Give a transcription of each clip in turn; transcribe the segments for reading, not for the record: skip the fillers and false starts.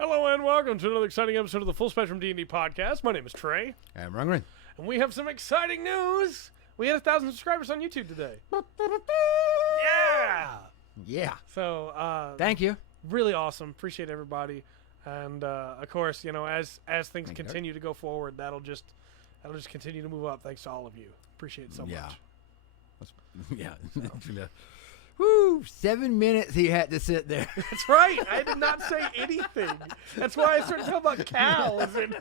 Hello and welcome to another exciting episode of the Full Spectrum D&D podcast. My name is Trey. I'm Rungren. And we have some exciting news. We had 1,000 subscribers on YouTube today. Yeah! Yeah. So, Thank you. really awesome. Appreciate everybody. And, of course, you know, as things continue to go forward, that'll just continue to move up. Thanks to all of you. Appreciate it so much. Yeah. Woo! 7 minutes he had to sit there. That's right. I did not say anything. That's why I started talking about cows. And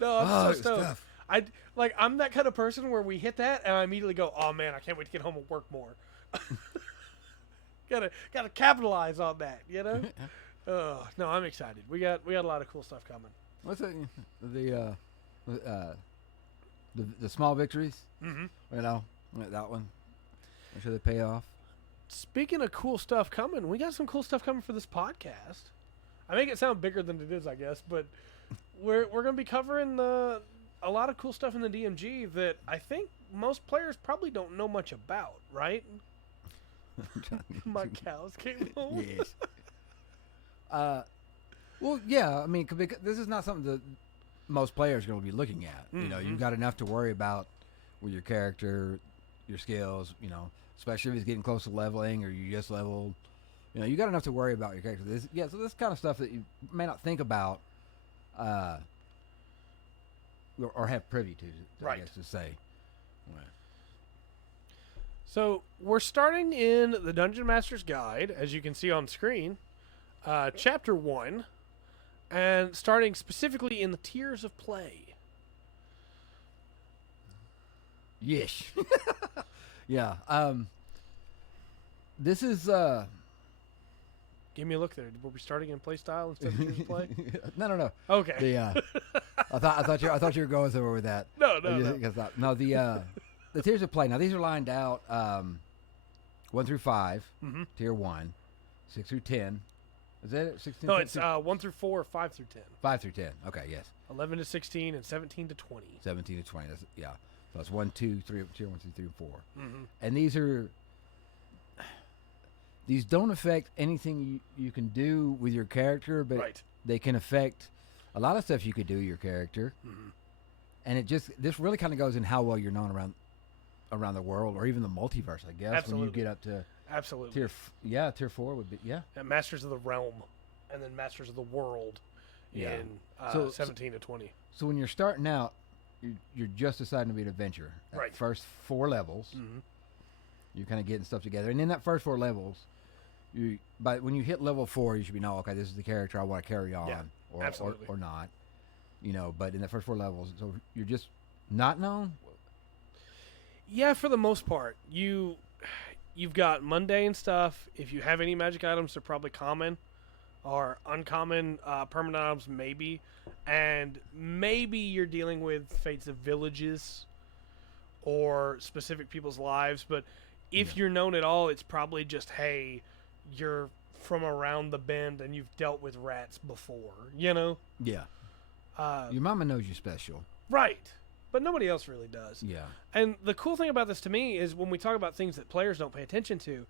no, I'm so stoked. I'm that kind of person where we hit that and I immediately go, oh man, I can't wait to get home and work more. gotta capitalize on that, you know? No, I'm excited. We got a lot of cool stuff coming. What's the small victories? Mm-hmm. You know, that one. Make sure they pay off. Speaking of cool stuff coming, we got some cool stuff coming for this podcast. I make it sound bigger than it is, I guess, but we're going to be covering a lot of cool stuff in the DMG that I think most players probably don't know much about, right? My cows came home. Yes. Well, yeah. I mean, because this is not something that most players are going to be looking at. Mm-hmm. You know, you've got enough to worry about with your character, your skills. You know, especially if he's getting close to leveling or you just leveled. You know, you got enough to worry about your character. So this kind of stuff that you may not think about, or have privy to, right. I guess to say. Right. So we're starting in the Dungeon Master's Guide, as you can see on screen, Chapter 1, and starting specifically in the Tiers of Play. Yes. Yeah. This is Give me a look there. Were we starting in play style instead of Tiers of Play? No. Okay. I thought you were going somewhere with that. No. The tiers of play. Now these are lined out 1 through 5, mm-hmm. tier 1, 6 through 10. Is that it? 16? No, it's 1 through 4, 5 through 10. 5 through 10. Okay, yes. 11 to 16 and 17 to 20. 17 to 20. Yeah. So it's 1, 2, 3, tier 1, 2, 3, and 4. Mm-hmm. And these don't affect anything you can do with your character, but right. they can affect a lot of stuff you could do with your character. Mm-hmm. And this really kind of goes in how well you're known around the world, or even the multiverse, I guess. Absolutely. When you get up to absolutely tier 4 would be and Masters of the Realm, and then Masters of the World in 17 to 20. So when you're starting out, you're just deciding to be an adventurer. Right. First 4 levels, mm-hmm. you're kind of getting stuff together, and in that first 4 levels, when you hit level 4, you should be okay, this is the character I want to carry on, or not, you know. But in the first 4 levels, so you're just not known. Yeah, for the most part, you've got mundane stuff. If you have any magic items, they're probably common or uncommon. Permanent items, maybe, and maybe you're dealing with fates of villages or specific people's lives. But if you're known at all, it's probably just, hey, you're from around the bend and you've dealt with rats before, you know? Yeah. Your mama knows you're special. Right. But nobody else really does. Yeah. And the cool thing about this to me is when we talk about things that players don't pay attention to,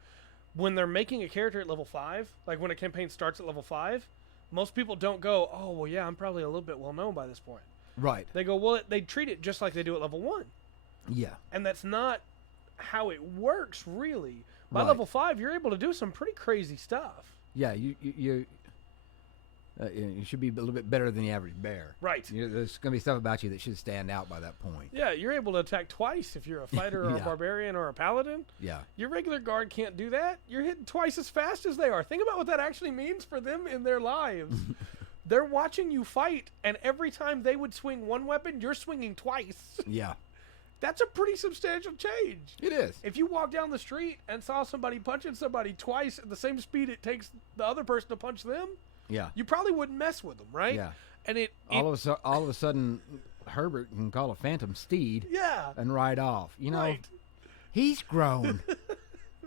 when they're making a character at level 5, like when a campaign starts at level 5, most people don't go, oh, well, yeah, I'm probably a little bit well known by this point. Right. They go, well, they treat it just like they do at level 1. Yeah. And that's not how it works, really. By level 5, you're able to do some pretty crazy stuff. Yeah, you should be a little bit better than the average bear. Right. There's going to be stuff about you that should stand out by that point. Yeah, you're able to attack twice if you're a fighter or a barbarian or a paladin. Yeah. Your regular guard can't do that. You're hitting twice as fast as they are. Think about what that actually means for them in their lives. They're watching you fight, and every time they would swing one weapon, you're swinging twice. Yeah. That's a pretty substantial change. It is. If you walk down the street and saw somebody punching somebody twice at the same speed it takes the other person to punch them, you probably wouldn't mess with them, right? Yeah. And all of a sudden, Herbert can call a phantom steed. Yeah. And ride off. You know, right. He's grown.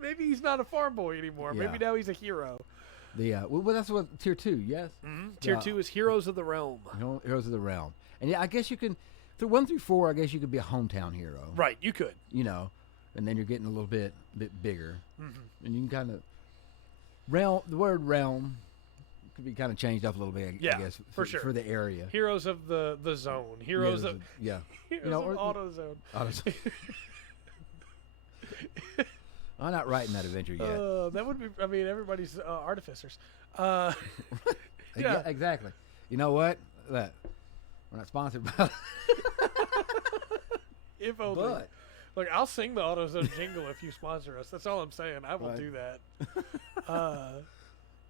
Maybe he's not a farm boy anymore. Yeah. Maybe now he's a hero. Well, that's what tier 2. Yes. Mm-hmm. Tier 2 is Heroes of the Realm. Heroes of the Realm, and I guess you can. Through 1 through 4, I guess you could be a hometown hero. Right, you could. You know, and then you're getting a little bit bigger, mm-hmm. and you can kind of realm. The word realm could be kind of changed up a little bit, Yeah, I guess, for sure. for the area. Heroes of the zone. Heroes of Yeah. Heroes You know, of AutoZone. I'm not writing that adventure yet. That would be. I mean, everybody's artificers. Yeah, exactly. You know what? Look, we're not sponsored by. if only. But Look, I'll sing the AutoZone jingle if you sponsor us. That's all I'm saying. I will do that.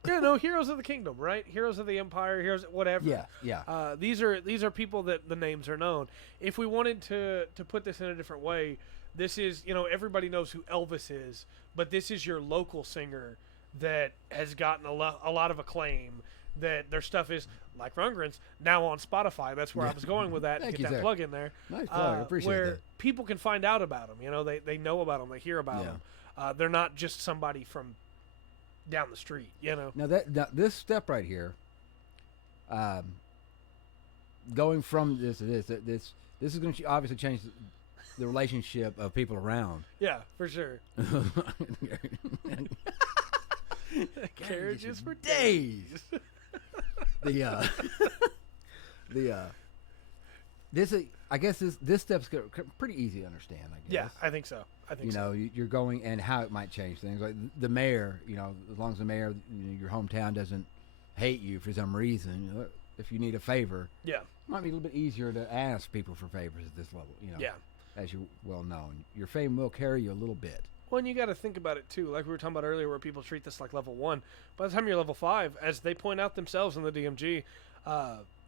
Yeah, no, Heroes of the Kingdom, right? Heroes of the Empire, Heroes, whatever. Yeah. These are people that the names are known. If we wanted to put this in a different way, this is, everybody knows who Elvis is, but this is your local singer that has gotten a lot of acclaim. That their stuff is, like Rundgren's, now on Spotify. That's where I was going with that. Thank Get you, that sir. plug in there. Nice plug. I appreciate where that. people can find out about them. They know about them. They hear about them. They're not just somebody from down the street. Now this step right here, going from this to this is going to obviously change the relationship of people around. Yeah, for sure. Carriages for days. I guess this step's pretty easy to understand. I guess. Yeah, I think so. You're going and how it might change things. Like the mayor, as long as the mayor, your hometown doesn't hate you for some reason. If you need a favor, yeah, it might be a little bit easier to ask people for favors at this level. Yeah, as you well know, your fame will carry you a little bit. Well, and you got to think about it too, like we were talking about earlier, where people treat this like level 1. By the time you're level 5, as they point out themselves in the DMG,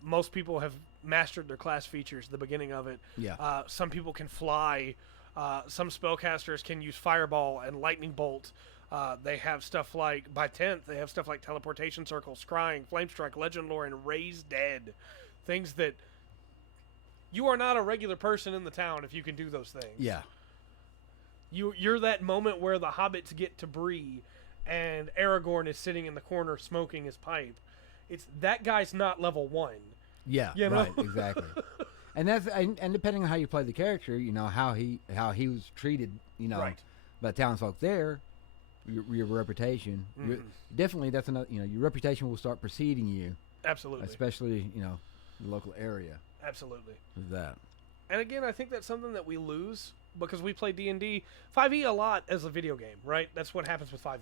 most people have mastered their class features at the beginning of it. Yeah. Some people can fly. Some spellcasters can use Fireball and Lightning Bolt. They have stuff like, by 10th, they have stuff like Teleportation Circle, Scrying, Flame Strike, Legend Lore, and Raise Dead. Things that you are not a regular person in the town if you can do those things. Yeah. You're that moment where the hobbits get to Bree and Aragorn is sitting in the corner smoking his pipe. It's that guy's not level 1. Yeah, right, exactly. And and depending on how you play the character, how he was treated, right. by the townsfolk there, your reputation, definitely that's another. Your reputation will start preceding you. Absolutely. Especially the local area. Absolutely. With that. And again, I think that's something that we lose because we play D&D 5e a lot as a video game, right? That's what happens with 5e.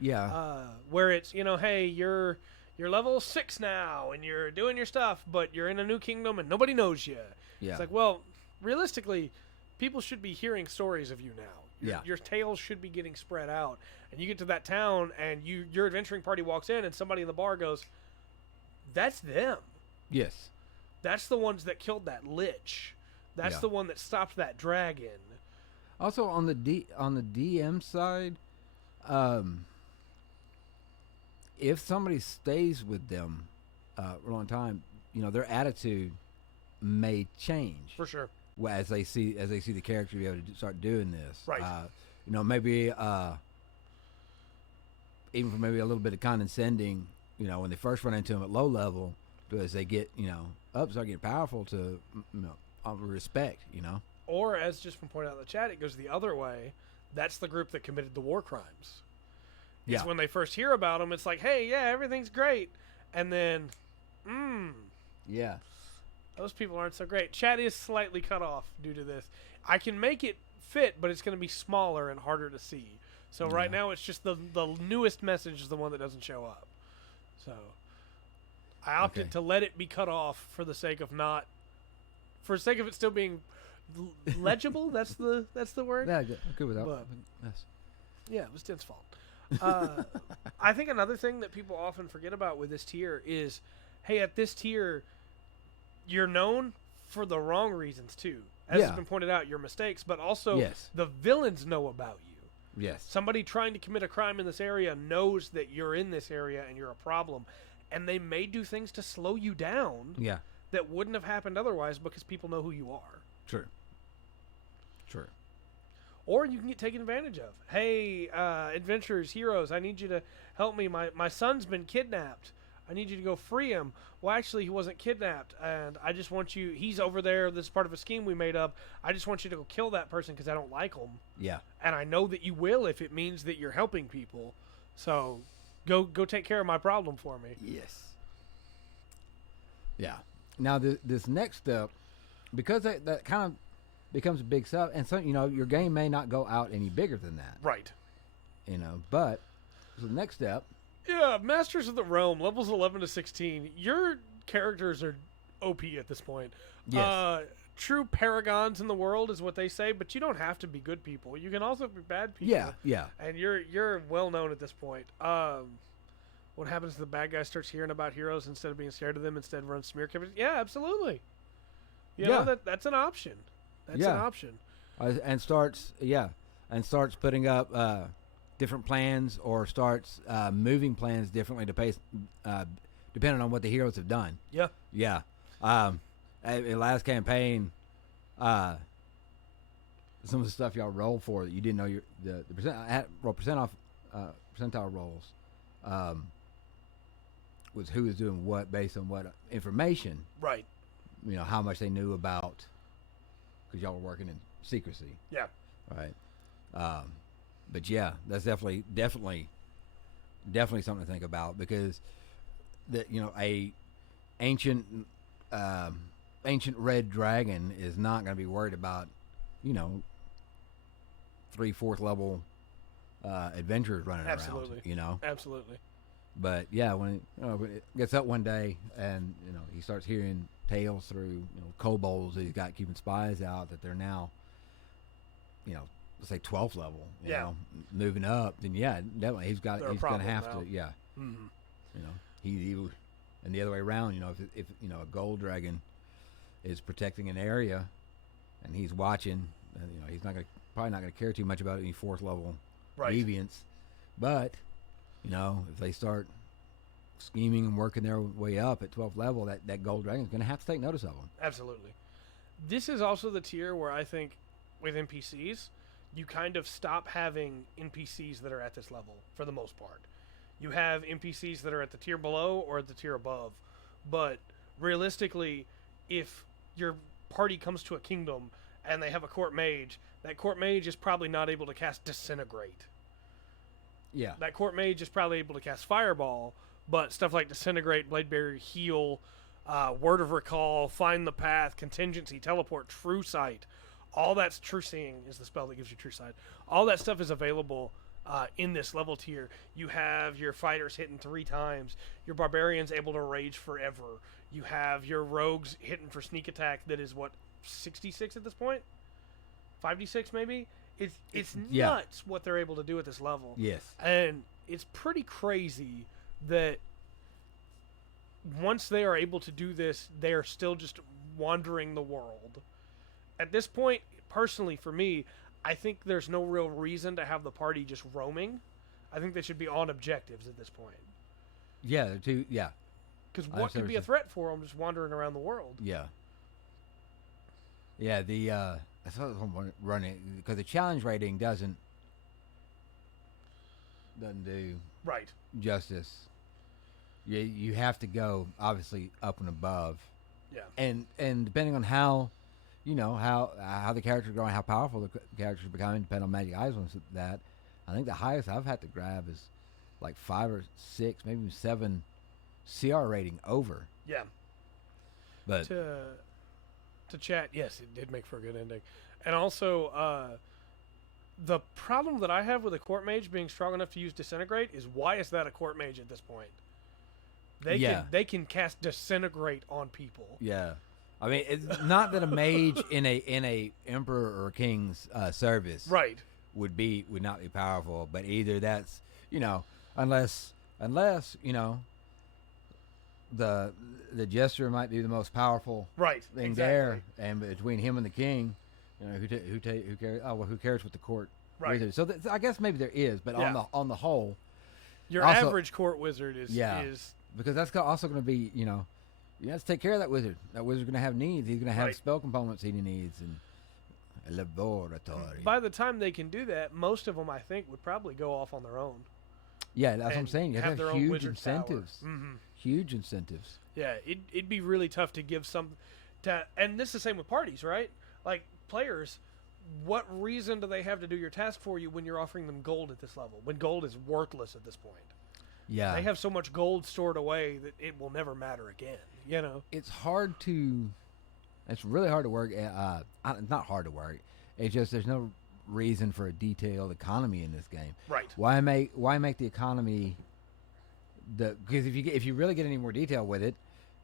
Yeah. Where it's, hey, you're level 6 now and you're doing your stuff, but you're in a new kingdom and nobody knows you. Yeah. It's like, well, realistically, people should be hearing stories of you now. Your tales should be getting spread out. And you get to that town and your adventuring party walks in and somebody in the bar goes, that's them. Yes. That's the ones that killed that lich. That's the one that stopped that dragon. Also on the DM side, if somebody stays with them a long time, their attitude may change For sure. as they see the character be able to start doing this. Right. Maybe even for maybe a little bit of condescending. When they first run into them at low level, but as they get start getting powerful to respect. Or, as just been pointed out in the chat, it goes the other way. That's the group that committed the war crimes. Yeah. It's when they first hear about them, it's like, hey, yeah, everything's great. And then, Yeah. those people aren't so great. Chat is slightly cut off due to this. I can make it fit, but it's going to be smaller and harder to see. So right now, it's just the newest message is the one that doesn't show up. So I opted to let it be cut off for the sake of it still being legible. That's the word. Yeah, I'm good with that. But, Yes. yeah, it was Din's fault. I think another thing that people often forget about with this tier is, hey, at this tier, you're known for the wrong reasons too. As has been pointed out, your mistakes, but also the villains know about you. Yes. Somebody trying to commit a crime in this area knows that you're in this area and you're a problem, and they may do things to slow you down. Yeah. That wouldn't have happened otherwise because people know who you are. True. Or you can get taken advantage of. Hey, adventurers, heroes, I need you to help me. My son's been kidnapped. I need you to go free him. Well, actually, he wasn't kidnapped, and I just want you... He's over there. This is part of a scheme we made up. I just want you to go kill that person because I don't like him. Yeah. And I know that you will if it means that you're helping people. So Go take care of my problem for me. Yes. Yeah. Now this next step, because that kind of becomes a big sub, and so your game may not go out any bigger than that. Right. But so the next step. Yeah, Masters of the Realm, levels 11 to 16. Your characters are OP at this point. Yes. True paragons in the world is what they say, but you don't have to be good people. You can also be bad people. Yeah. And you're well known at this point. What happens if the bad guy starts hearing about heroes instead of being scared of them, instead runs smear campaigns? Yeah, absolutely. You know, that's an option. That's an option. And starts putting up different plans, or starts moving plans differently depending on what the heroes have done. Yeah. Yeah. In last campaign, some of the stuff y'all rolled for that you didn't know the percentile rolls was who was doing what based on what information. Right. How much they knew about, because y'all were working in secrecy. Yeah. Right. But yeah, that's definitely something to think about, because a ancient red dragon is not going to be worried about 3/4 level adventurers running around. Absolutely. But yeah, when it gets up one day and he starts hearing tales through kobolds that he's got keeping spies out, that they're now let's say 12th level, moving up, then yeah, definitely he's going to have to, yeah. Mm-hmm. He and the other way around, if a gold dragon is protecting an area and he's watching, he's probably not gonna care too much about any 4th level deviants, but if they start scheming and working their way up at 12th level, that gold dragon is gonna have to take notice of them. Absolutely. This is also the tier where I think with NPCs, you kind of stop having NPCs that are at this level for the most part. You have NPCs that are at the tier below or at the tier above, but realistically, if your party comes to a kingdom and they have a court mage, that court mage is probably not able to cast Disintegrate. Yeah. That court mage is probably able to cast Fireball, but stuff like Disintegrate, Blade Barrier, Heal, Word of Recall, Find the Path, Contingency, Teleport, True Sight, all that's True Seeing is the spell that gives you True Sight. All that stuff is available in this level tier. You have your fighters hitting 3 times, your barbarians able to rage forever. You have your rogues hitting for sneak attack that is 66 at this point? 5d6 maybe? It's nuts what they're able to do at this level. Yes. And it's pretty crazy that once they are able to do this, they are still just wandering the world. At this point, personally for me, I think there's no real reason to have the party just roaming. I think they should be on objectives at this point. Yeah, they're too. Yeah. Because what could be a threat for them just wandering around the world? Yeah. Yeah, that's what I'm running, because the challenge rating doesn't do justice. You have to go obviously up and above. Yeah. And depending on how how the characters are growing, how powerful the characters are becoming, depending on magic items, that I think the highest I've had to grab is like 5 or 6, maybe 7 CR rating over. Yeah. But to chat, yes, it did make for a good ending. And also, the problem that I have with a court mage being strong enough to use Disintegrate is, why is that a court mage at this point? They can cast Disintegrate on people. Yeah. I mean, it's not that a mage in a emperor or king's service would not be powerful, but either that's unless the jester might be the most powerful thing there, and between him and the king, who cares what the court wizard? So I guess maybe there is, but on the whole, your average court wizard is because that's also going to be you have to take care of that wizard. That wizard's going to have needs. He's going to have spell components he needs and a laboratory. By the time they can do that, most of them, I think, would probably go off on their own. Yeah, that's what I'm saying. You have to have huge incentives. Mm-hmm. Huge incentives. Yeah, it'd be really tough to give and this is the same with parties, right? Like, players, what reason do they have to do your task for you when you're offering them gold at this level? When gold is worthless at this point. Yeah. They have so much gold stored away that it will never matter again. You know. It's hard to. It's really hard to work. Not hard to work. It's just there's no reason for a detailed economy in this game. Right. Why make the economy because if you really get any more detail with it,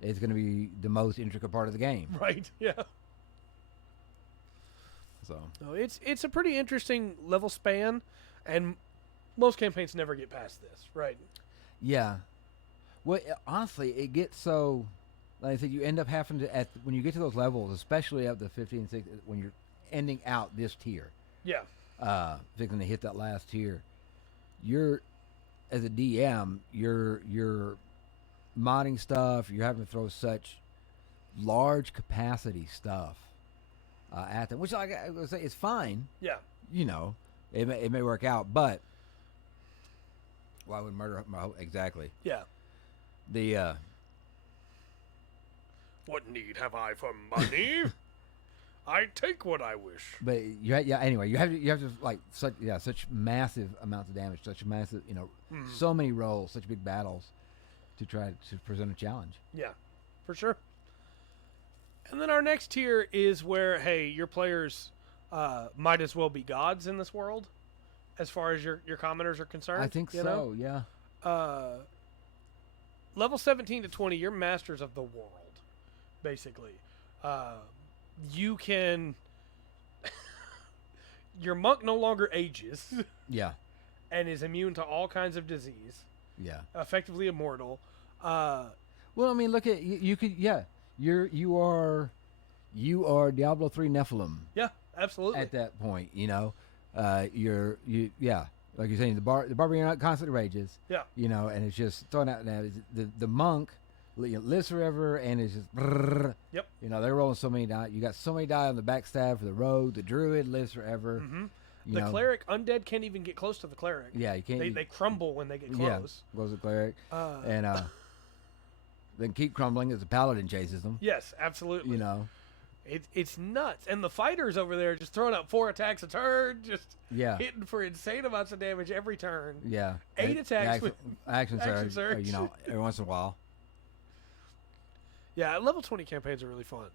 it's going to be the most intricate part of the game. Right. Yeah. So it's a pretty interesting level span, and most campaigns never get past this. Right. yeah. Well, honestly, it gets so. Like I said, you end up having to when you get to those levels, especially up to 15, 16, when you're ending out this tier. Yeah. Fixing to hit that last tier, you're as a DM, you're modding stuff. You're having to throw such large capacity stuff at them, which I would say is fine. Yeah. You know, it may work out, but why would murder exactly? Yeah. The What need have I for money? I take what I wish. but anyway, you have to like such massive amounts of damage, such massive so many rolls, such big battles to try to present a challenge. Yeah, for sure. And then our next tier is where, hey, your players might as well be gods in this world, as far as your commoners are concerned. I think so. Know? Yeah. Level 17 to 20, you're masters of the world, basically. You can. Your monk no longer ages. Yeah. And is immune to all kinds of disease. Yeah. Effectively immortal. Well, I mean, look at you could you are Diablo 3 Nephilim. Yeah, absolutely. At that point, like you're saying, the barbarian constantly rages. Yeah. And it's just thrown out now. The monk lives forever, and it's just. Brrr, Yep. They're rolling so many die. You got so many die on the backstab for the rogue. The druid lives forever. Mm-hmm. The cleric, undead can't even get close to the cleric. Yeah, you can't. They crumble when they get close. Yeah, goes the cleric, and then keep crumbling as the paladin chases them. Yes, absolutely. It's nuts, and the fighters over there just throwing out 4 attacks a turn, just hitting for insane amounts of damage every turn. Yeah, 8 attacks with action surge. surge. Every once in a while. Yeah, level 20 campaigns are really fun.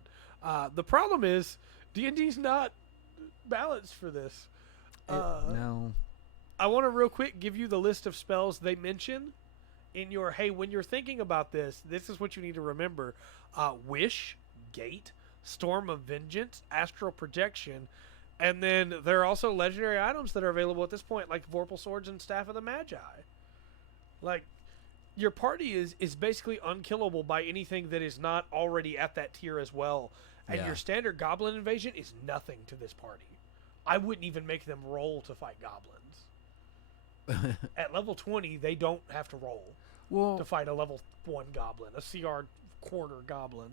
The problem is D&D's not balanced for this. No. I want to real quick give you the list of spells they mention in your, hey, when you're thinking about this is what you need to remember. Wish, Gate, Storm of Vengeance, Astral Projection, and then there are also legendary items that are available at this point, like Vorpal Swords and Staff of the Magi. Like, your party is basically unkillable by anything that is not already at that tier as well. And your standard goblin invasion is nothing to this party. I wouldn't even make them roll to fight goblins. At level 20, they don't have to roll to fight a level 1 goblin, a CR quarter goblin.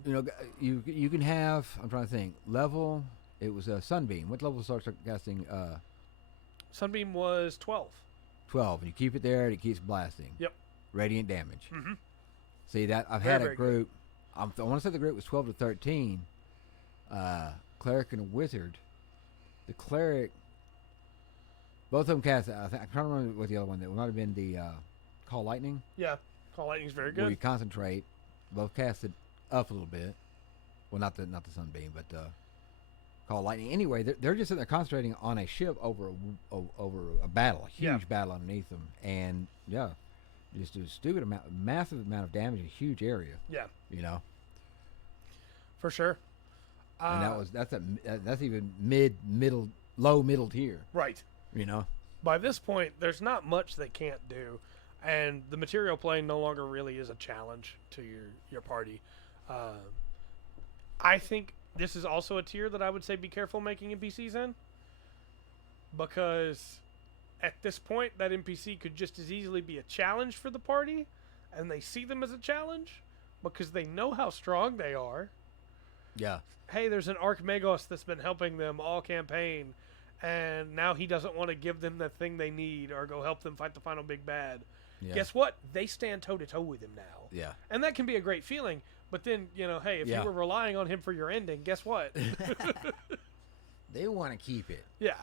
You can have, I'm trying to think, level, it was a Sunbeam. What level starts casting? Sunbeam was 12. 12, and you keep it there and it keeps blasting. Yep. Radiant damage. Mm-hmm. See, that I've had a group, I want to say the group was 12 to 13, cleric and a wizard. The cleric, both of them cast, I can't remember what the other one, that might have been the Call Lightning. Yeah, Call Lightning's very good. Where you concentrate, both casted up a little bit. Well, not the Sunbeam, but Call Lightning. Anyway, they're just sitting there concentrating on a ship over a battle, a huge battle underneath them. And, just a massive amount of damage in a huge area. Yeah. For sure. And that's even low middle tier. Right. By this point, there's not much they can't do, and the material plane no longer really is a challenge to your party. I think this is also a tier that I would say be careful making NPCs in, because at this point, that NPC could just as easily be a challenge for the party, and they see them as a challenge because they know how strong they are. Yeah. Hey, there's an Archmagos that's been helping them all campaign, and now he doesn't want to give them the thing they need or go help them fight the final big bad. Yeah. Guess what? They stand toe-to-toe with him now. Yeah. And that can be a great feeling, but then, hey, if you were relying on him for your ending, guess what? They want to keep it. Yeah.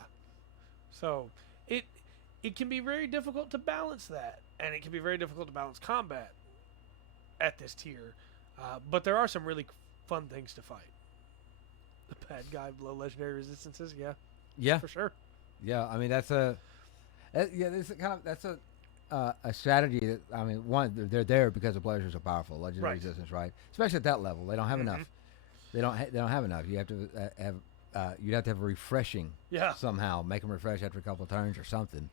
So, it can be very difficult to balance that. and it can be very difficult to balance combat at this tier. But there are some really fun things to fight. The bad guy, low legendary resistances, Yeah, for sure. yeah. I mean, that's a strategy that, I mean, one, they're there because the players are so powerful. Legendary resistance, right? Especially at that level, they don't have enough. They don't have enough. You have to you'd have to have a refreshing somehow, make them refresh after a couple of turns or something.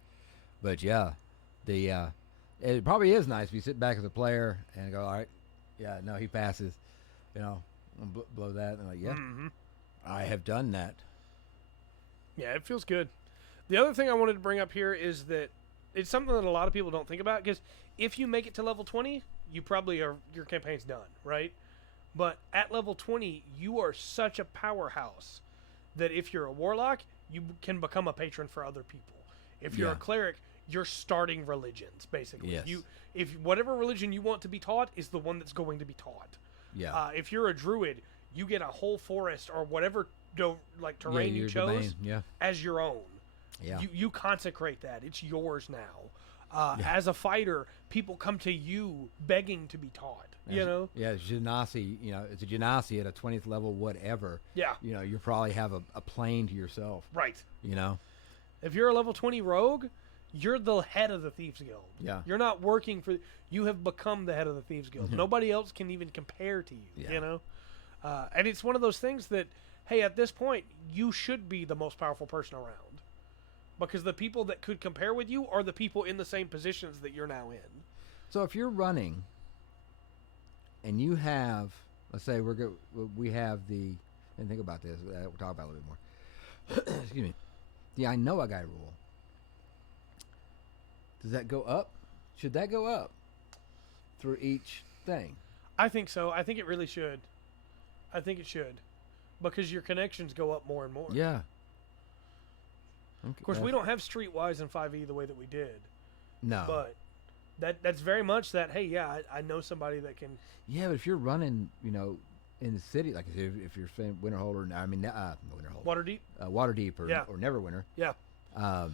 But yeah, it probably is nice if you sit back as a player and go, all right, yeah, no, he passes, blow that, and like, yeah, I have done that. Yeah, it feels good. The other thing I wanted to bring up here is that it's something that a lot of people don't think about, because if you make it to level 20, you probably your campaign's done, right? But at level 20, you are such a powerhouse that if you're a warlock, you can become a patron for other people. If you're a cleric, you're starting religions, basically. Yes. If whatever religion you want to be taught is the one that's going to be taught. Yeah. If you're a druid, you get a whole forest or whatever terrain you chose as your own. Yeah. You consecrate that. It's yours now. As a fighter, people come to you begging to be taught. Yeah, genasi. It's a genasi at a 20th level, whatever. Yeah. You probably have a plane to yourself. Right. If you're a level 20 rogue, you're the head of the Thieves Guild. Yeah. You're not working for... You have become the head of the Thieves Guild. Nobody else can even compare to you, and it's one of those things that, hey, at this point, you should be the most powerful person around. Because the people that could compare with you are the people in the same positions that you're now in. So if you're running and you have, let's say we have the... And think about this. We'll talk about it a little bit more. Excuse me. The I know a guy rule. Does that go up? Should that go up through each thing? I think so. I think it really should. I think it should. Because your connections go up more and more. Yeah. Okay. Of course, we don't have Streetwise in 5e the way that we did. No. But that's very much that, hey, I know somebody that can... Yeah, but if you're running, in the city, like if you're saying Winterhold or... I mean, Winterhold. Waterdeep? Waterdeep or Neverwinter. Yeah. That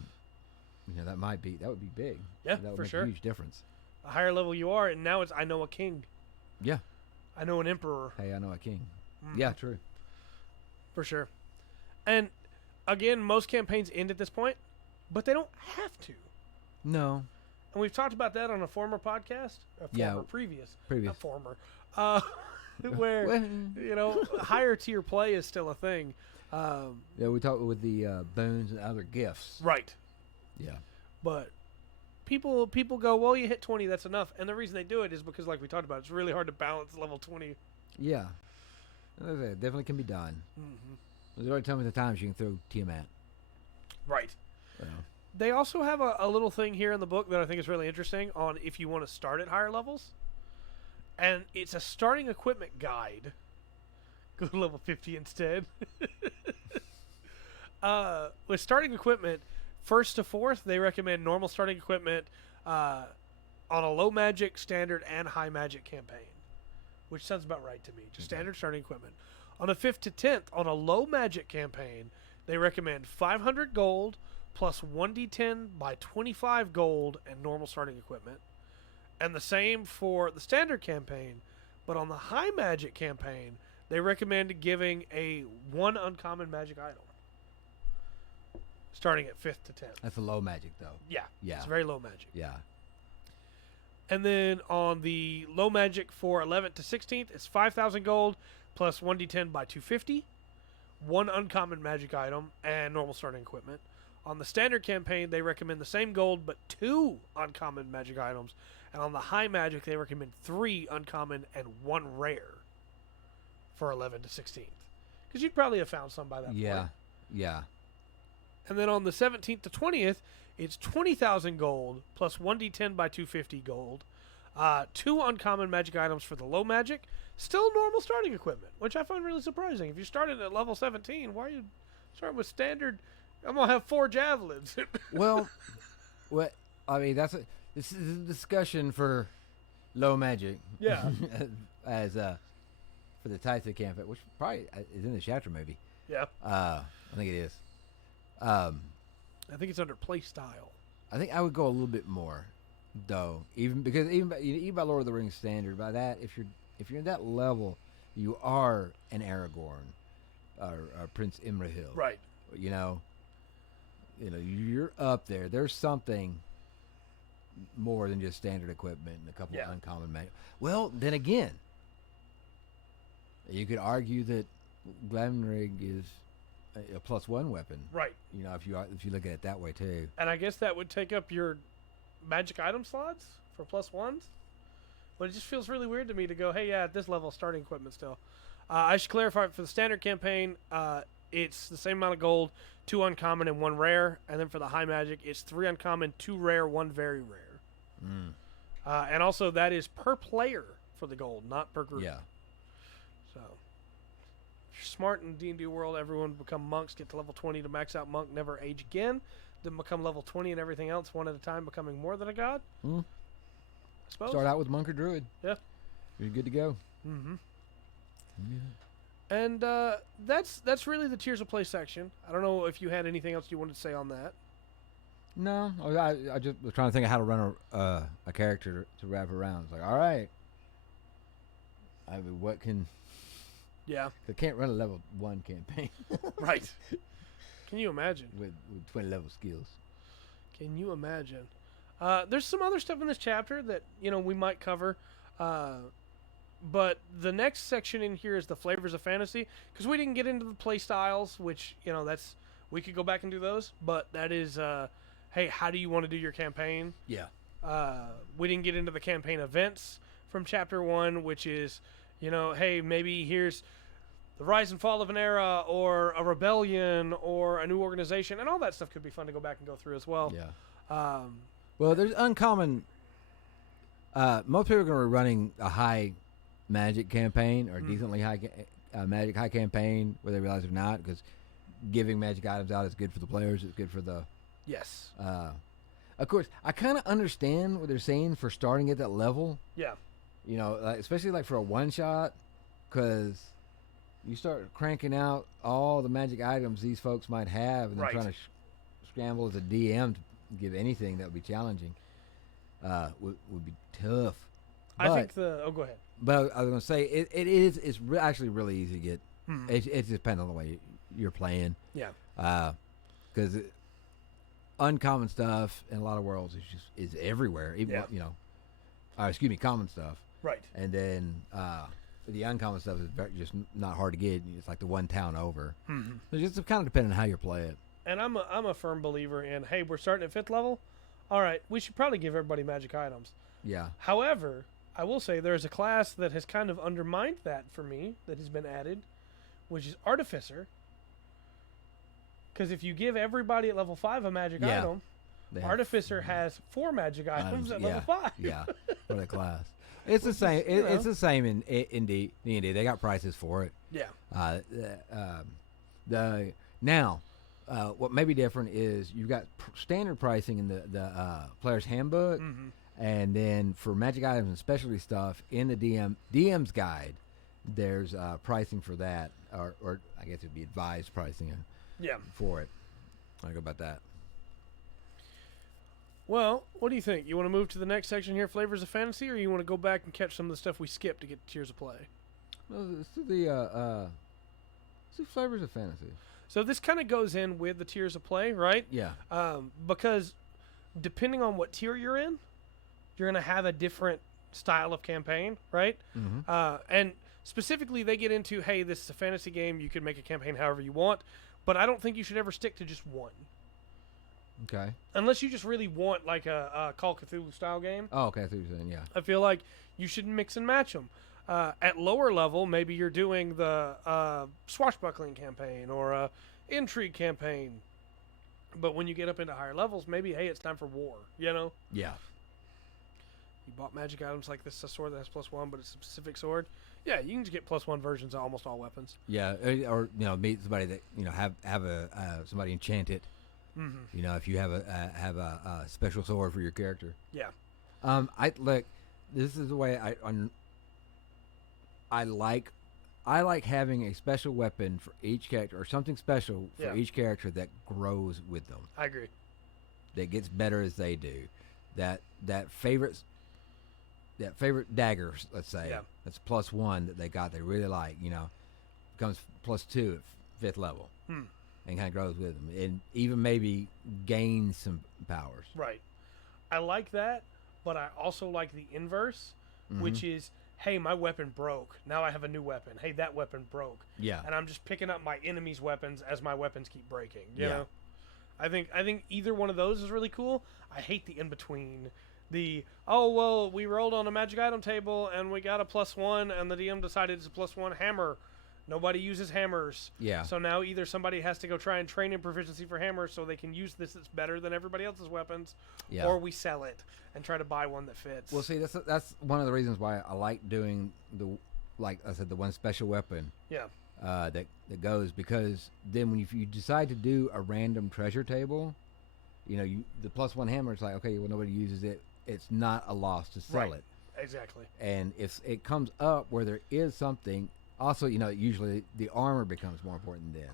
would be big. Yeah, that would for make sure. a huge difference. The higher level you are, and now it's I know a king. Yeah. I know an emperor. Hey, I know a king. Yeah, true. For sure. And again, most campaigns end at this point, but they don't have to. No. And we've talked about that on a former podcast. Previous. Not former. Where, higher tier play is still a thing. We talked with the boons and other gifts. Right. Yeah. But people go, well, you hit 20, that's enough. And the reason they do it is because, like we talked about, it's really hard to balance level 20. Yeah. It definitely can be done. They already tell me the times you can throw Tiamat. Right. They also have a little thing here in the book that I think is really interesting on if you want to start at higher levels. And it's a starting equipment guide. Go to level 50 instead. With starting equipment, 1st to 4th, they recommend normal starting equipment on a low magic, standard, and high magic campaign. Which sounds about right to me. Just standard starting equipment. On the 5th to 10th, on a low magic campaign, they recommend 500 gold plus 1d10 by 25 gold and normal starting equipment. And the same for the standard campaign. But on the high magic campaign, they recommend giving a 1 uncommon magic item. Starting at 5th to 10th. That's a low magic, though. Yeah. Yeah. It's very low magic. Yeah. And then on the low magic for 11th to 16th, it's 5,000 gold plus 1d10 by 250. 1 uncommon magic item and normal starting equipment. On the standard campaign, they recommend the same gold, but 2 uncommon magic items. And on the high magic, they recommend 3 uncommon and 1 rare for 11 to 16th. Because you'd probably have found some by that point. Yeah. And then on the 17th to 20th, it's 20,000 gold plus 1d10 by 250 gold. 2 uncommon magic items for the low magic. Still normal starting equipment, which I find really surprising. If you started at level 17, why are you starting with standard? I'm going to have 4 javelins. Well, I mean, this is a discussion for low magic. Yeah. As for the Tyson campaign, which probably is in the chapter maybe. Yeah. I think it is. I think it's under play style. I think I would go a little bit more. though. Even because even by Lord of the Rings standard, by that if you're in that level, you are an Aragorn or Prince Imrahil. Right. You know, you're up there. There's something more than just standard equipment and a couple of uncommon Well, then again, you could argue that Glamrig is a +1 weapon. Right. If you look at it that way too. And I guess that would take up your magic item slots for +1s. But it just feels really weird to me to go, hey, yeah, at this level, starting equipment still. I should clarify, for the standard campaign, it's the same amount of gold, 2 uncommon and 1 rare. And then for the high magic, it's 3 uncommon, 2 rare, 1 very rare. And also, that is per player for the gold, not per group. Yeah. So, if you're smart in the D&D world, everyone become monks, get to level 20 to max out monk, never age again. Then become level 20 and everything else one at a time, becoming more than a god. I suppose. Start out with monk or druid. Yeah. You're good to go. Mm-hmm. Yeah. And that's really the Tiers of Play section. I don't know if you had anything else you wanted to say on that. No, I just was trying to think of how to run a character to wrap around. It's like, all right, I mean, what can? Yeah. I can't run a level 1 campaign. Right. Can you imagine? With 20 level skills. Can you imagine? There's some other stuff in this chapter that we might cover, but the next section in here is the flavors of fantasy, because we didn't get into the play styles, which that's we could go back and do those, but that is hey, how do you want to do your campaign? Yeah. We didn't get into the campaign events from chapter 1, which is hey, maybe here's the rise and fall of an era, or a rebellion, or a new organization, and all that stuff could be fun to go back and go through as well. Yeah. Well, there's uncommon. Most people are going to be running a high magic campaign or decently high magic high campaign, whether they realize it or not, because giving magic items out is good for the players. It's good for the. Yes. Of course, I kind of understand what they're saying for starting at that level. Yeah. Especially like for a one shot, because you start cranking out all the magic items these folks might have, and then trying to scramble as a DM to give anything that would be challenging would be tough. I think go ahead. But I was going to say it's actually really easy to get. It just depends on the way you're playing. Yeah. Because uncommon stuff in a lot of worlds is everywhere. Even excuse me, common stuff. Right. And then the uncommon stuff is just not hard to get. It's like the one town over. So just kind of depending on how you play it. And I'm a firm believer in, hey, we're starting at 5th level. All right, we should probably give everybody magic items. Yeah. However, I will say there's a class that has kind of undermined that for me that has been added, which is Artificer. Because if you give everybody at level 5 a magic item, Artificer has 4 magic items at level 5. Yeah, what a class. It's the same. It's the same in D&D. They got prices for it. Yeah. What may be different is you've got standard pricing in the player's handbook, and then for magic items and specialty stuff in the DM's guide, there's pricing for that, or I guess it'd be advised pricing. For it. I'll go about that. Well, what do you think? You want to move to the next section here, Flavors of Fantasy, or you want to go back and catch some of the stuff we skipped to get to Tiers of Play? Well, let's do Flavors of Fantasy. So this kind of goes in with the Tiers of Play, right? Yeah. Because depending on what tier you're in, you're going to have a different style of campaign, right? And specifically, they get into, hey, this is a fantasy game. You can make a campaign however you want. But I don't think you should ever stick to just one. Okay. Unless you just really want like a Call of Cthulhu style game. Oh, okay. I see what you're saying, yeah. I feel like you should mix and match them. At lower level, maybe you're doing the Swashbuckling campaign or a Intrigue campaign. But when you get up into higher levels, maybe, hey, it's time for war, Yeah. You bought magic items like this, a sword that has +1, but it's a specific sword. Yeah, you can just get +1 versions of almost all weapons. Yeah, or meet somebody that have somebody enchant it. If you have a special sword for your character. Yeah. This is the way I like having a special weapon for each character, or something special for each character that grows with them. I agree. That gets better as they do. That that favorite dagger, let's say, that's +1 that they got, they really like, becomes +2 at 5th level. And kind of grows with them, and even maybe gains some powers. Right. I like that, but I also like the inverse, which is, hey, my weapon broke. Now I have a new weapon. Hey, that weapon broke. Yeah. And I'm just picking up my enemy's weapons as my weapons keep breaking. You know? I think either one of those is really cool. I hate the in between. We rolled on a magic item table and we got a +1, and the DM decided it's a +1 hammer. Nobody uses hammers. Yeah. So now either somebody has to go try and train in proficiency for hammers so they can use this that's better than everybody else's weapons, or we sell it and try to buy one that fits. Well, see, that's one of the reasons why I like doing like I said, the one special weapon. Yeah. That goes, because then if you decide to do a random treasure table, the +1 hammer is like, okay, well, nobody uses it. It's not a loss to sell it. Exactly. And if it comes up where there is something. Also, usually the armor becomes more important then,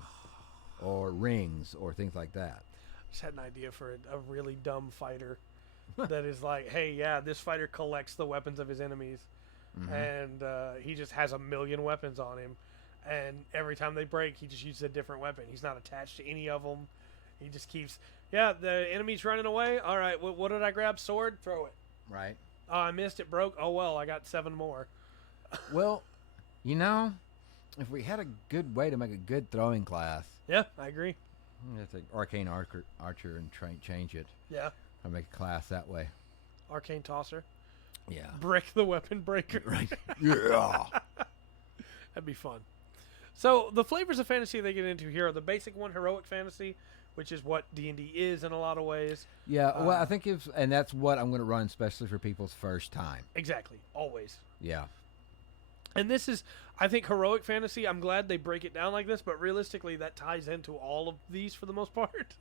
or rings, or things like that. Just had an idea for a really dumb fighter that is like, hey, this fighter collects the weapons of his enemies, and he just has 1,000,000 weapons on him, and every time they break, he just uses a different weapon. He's not attached to any of them. He just keeps, the enemy's running away. All right, what did I grab? Sword? Throw it. Right. Oh, I missed it. Broke. Oh, well, I got 7 more. Well... if we had a good way to make a good throwing class. Yeah, I agree. It's like arcane archer and change it. Yeah. Or make a class that way. Arcane tosser. Yeah. Brick the weapon breaker. Right. Yeah. That'd be fun. So the flavors of fantasy they get into here are the basic one, heroic fantasy, which is what D&D is in a lot of ways. Yeah, well, I think and that's what I'm going to run, especially for people's first time. Exactly. Always. Yeah. And this is, I think, heroic fantasy. I'm glad they break it down like this, but realistically, that ties into all of these for the most part.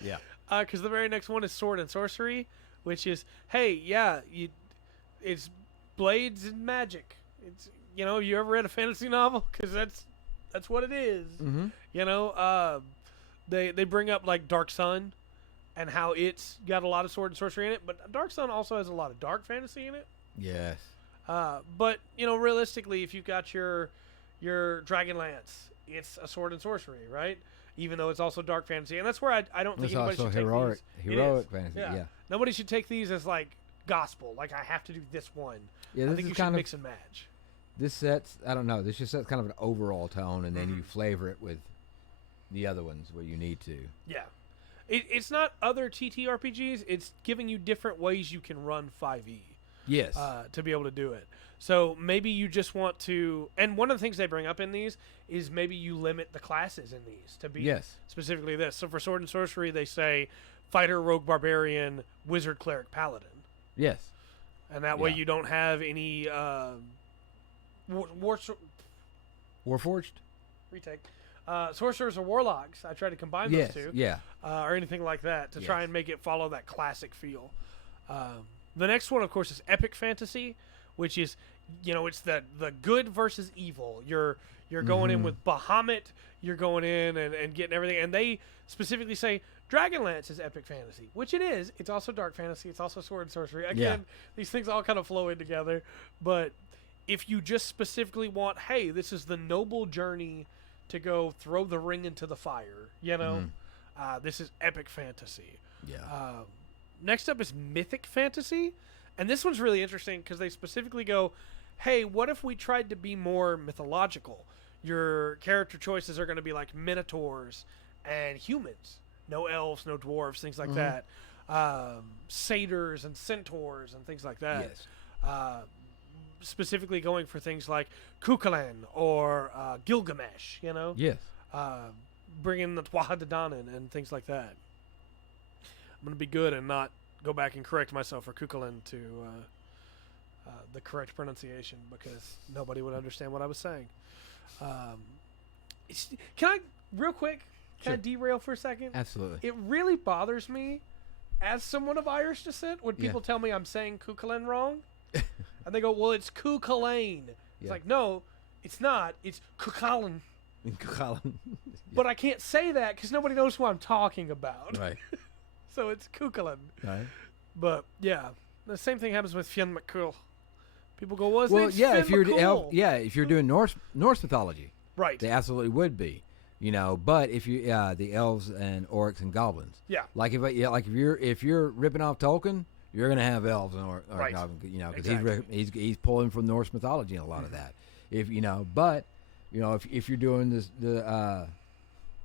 Yeah. Because the very next one is sword and sorcery, which is, hey, it's blades and magic. It's, you ever read a fantasy novel? Because that's what it is. Mm-hmm. They bring up like Dark Sun and how it's got a lot of sword and sorcery in it, but Dark Sun also has a lot of dark fantasy in it. Yes. But realistically, if you've got your Dragonlance, it's a sword and sorcery, right? Even though it's also dark fantasy, and that's where I don't think anybody should take these. Heroic fantasy. Yeah. Nobody should take these as like gospel. Like I have to do this one. Yeah, I think you should mix and match. This sets, I don't know. This just sets kind of an overall tone, and then you flavor it with the other ones where you need to. Yeah. It's not other TTRPGs. It's giving you different ways you can run 5e. Yes. To be able to do it. So maybe you just want to... And one of the things they bring up in these is maybe you limit the classes in these to be specifically this. So for sword and sorcery, they say fighter, rogue, barbarian, wizard, cleric, paladin. Yes. And that way you don't have any... Warforged? Retake. Sorcerers or warlocks. I try to combine those two. Yeah. Or anything like that to try and make it follow that classic feel. The next one, of course, is epic fantasy, which is, it's the good versus evil. You're going in with Bahamut. You're going in and getting everything. And they specifically say Dragonlance is epic fantasy, which it is. It's also dark fantasy. It's also sword and sorcery. Again, these things all kind of flow in together. But if you just specifically want, hey, this is the noble journey to go throw the ring into the fire, this is epic fantasy. Yeah. Next up is mythic fantasy, and this one's really interesting because they specifically go, hey, what if we tried to be more mythological? Your character choices are going to be like minotaurs and humans, no elves, no dwarves, things like that, satyrs and centaurs and things like that. Yes. Specifically going for things like Kukulkan or Gilgamesh, Yes. Bringing the Tuatha and things like that. I'm going to be good and not go back and correct myself for Kukulkan to the correct pronunciation because nobody would understand what I was saying. Can I, real quick, can I derail for a second? Absolutely. It really bothers me as someone of Irish descent when people tell me I'm saying Kukulkan wrong. And they go, well, it's Kukulkan. It's like, no, it's not. It's Kukulkan. But I can't say that because nobody knows who I'm talking about. Right. So it's Kukulkan. Right. But, yeah. The same thing happens with Fionn McCool. People go, well, his Well, name's yeah, Fionn if you're McCool. if you're doing Norse mythology, Right. they absolutely would be. But if you the elves and orcs and goblins, Yeah. like if you're ripping off Tolkien, you're gonna have elves and orcs, Right. goblins, because Exactly. he's pulling from Norse mythology in a lot of that. If if you're doing this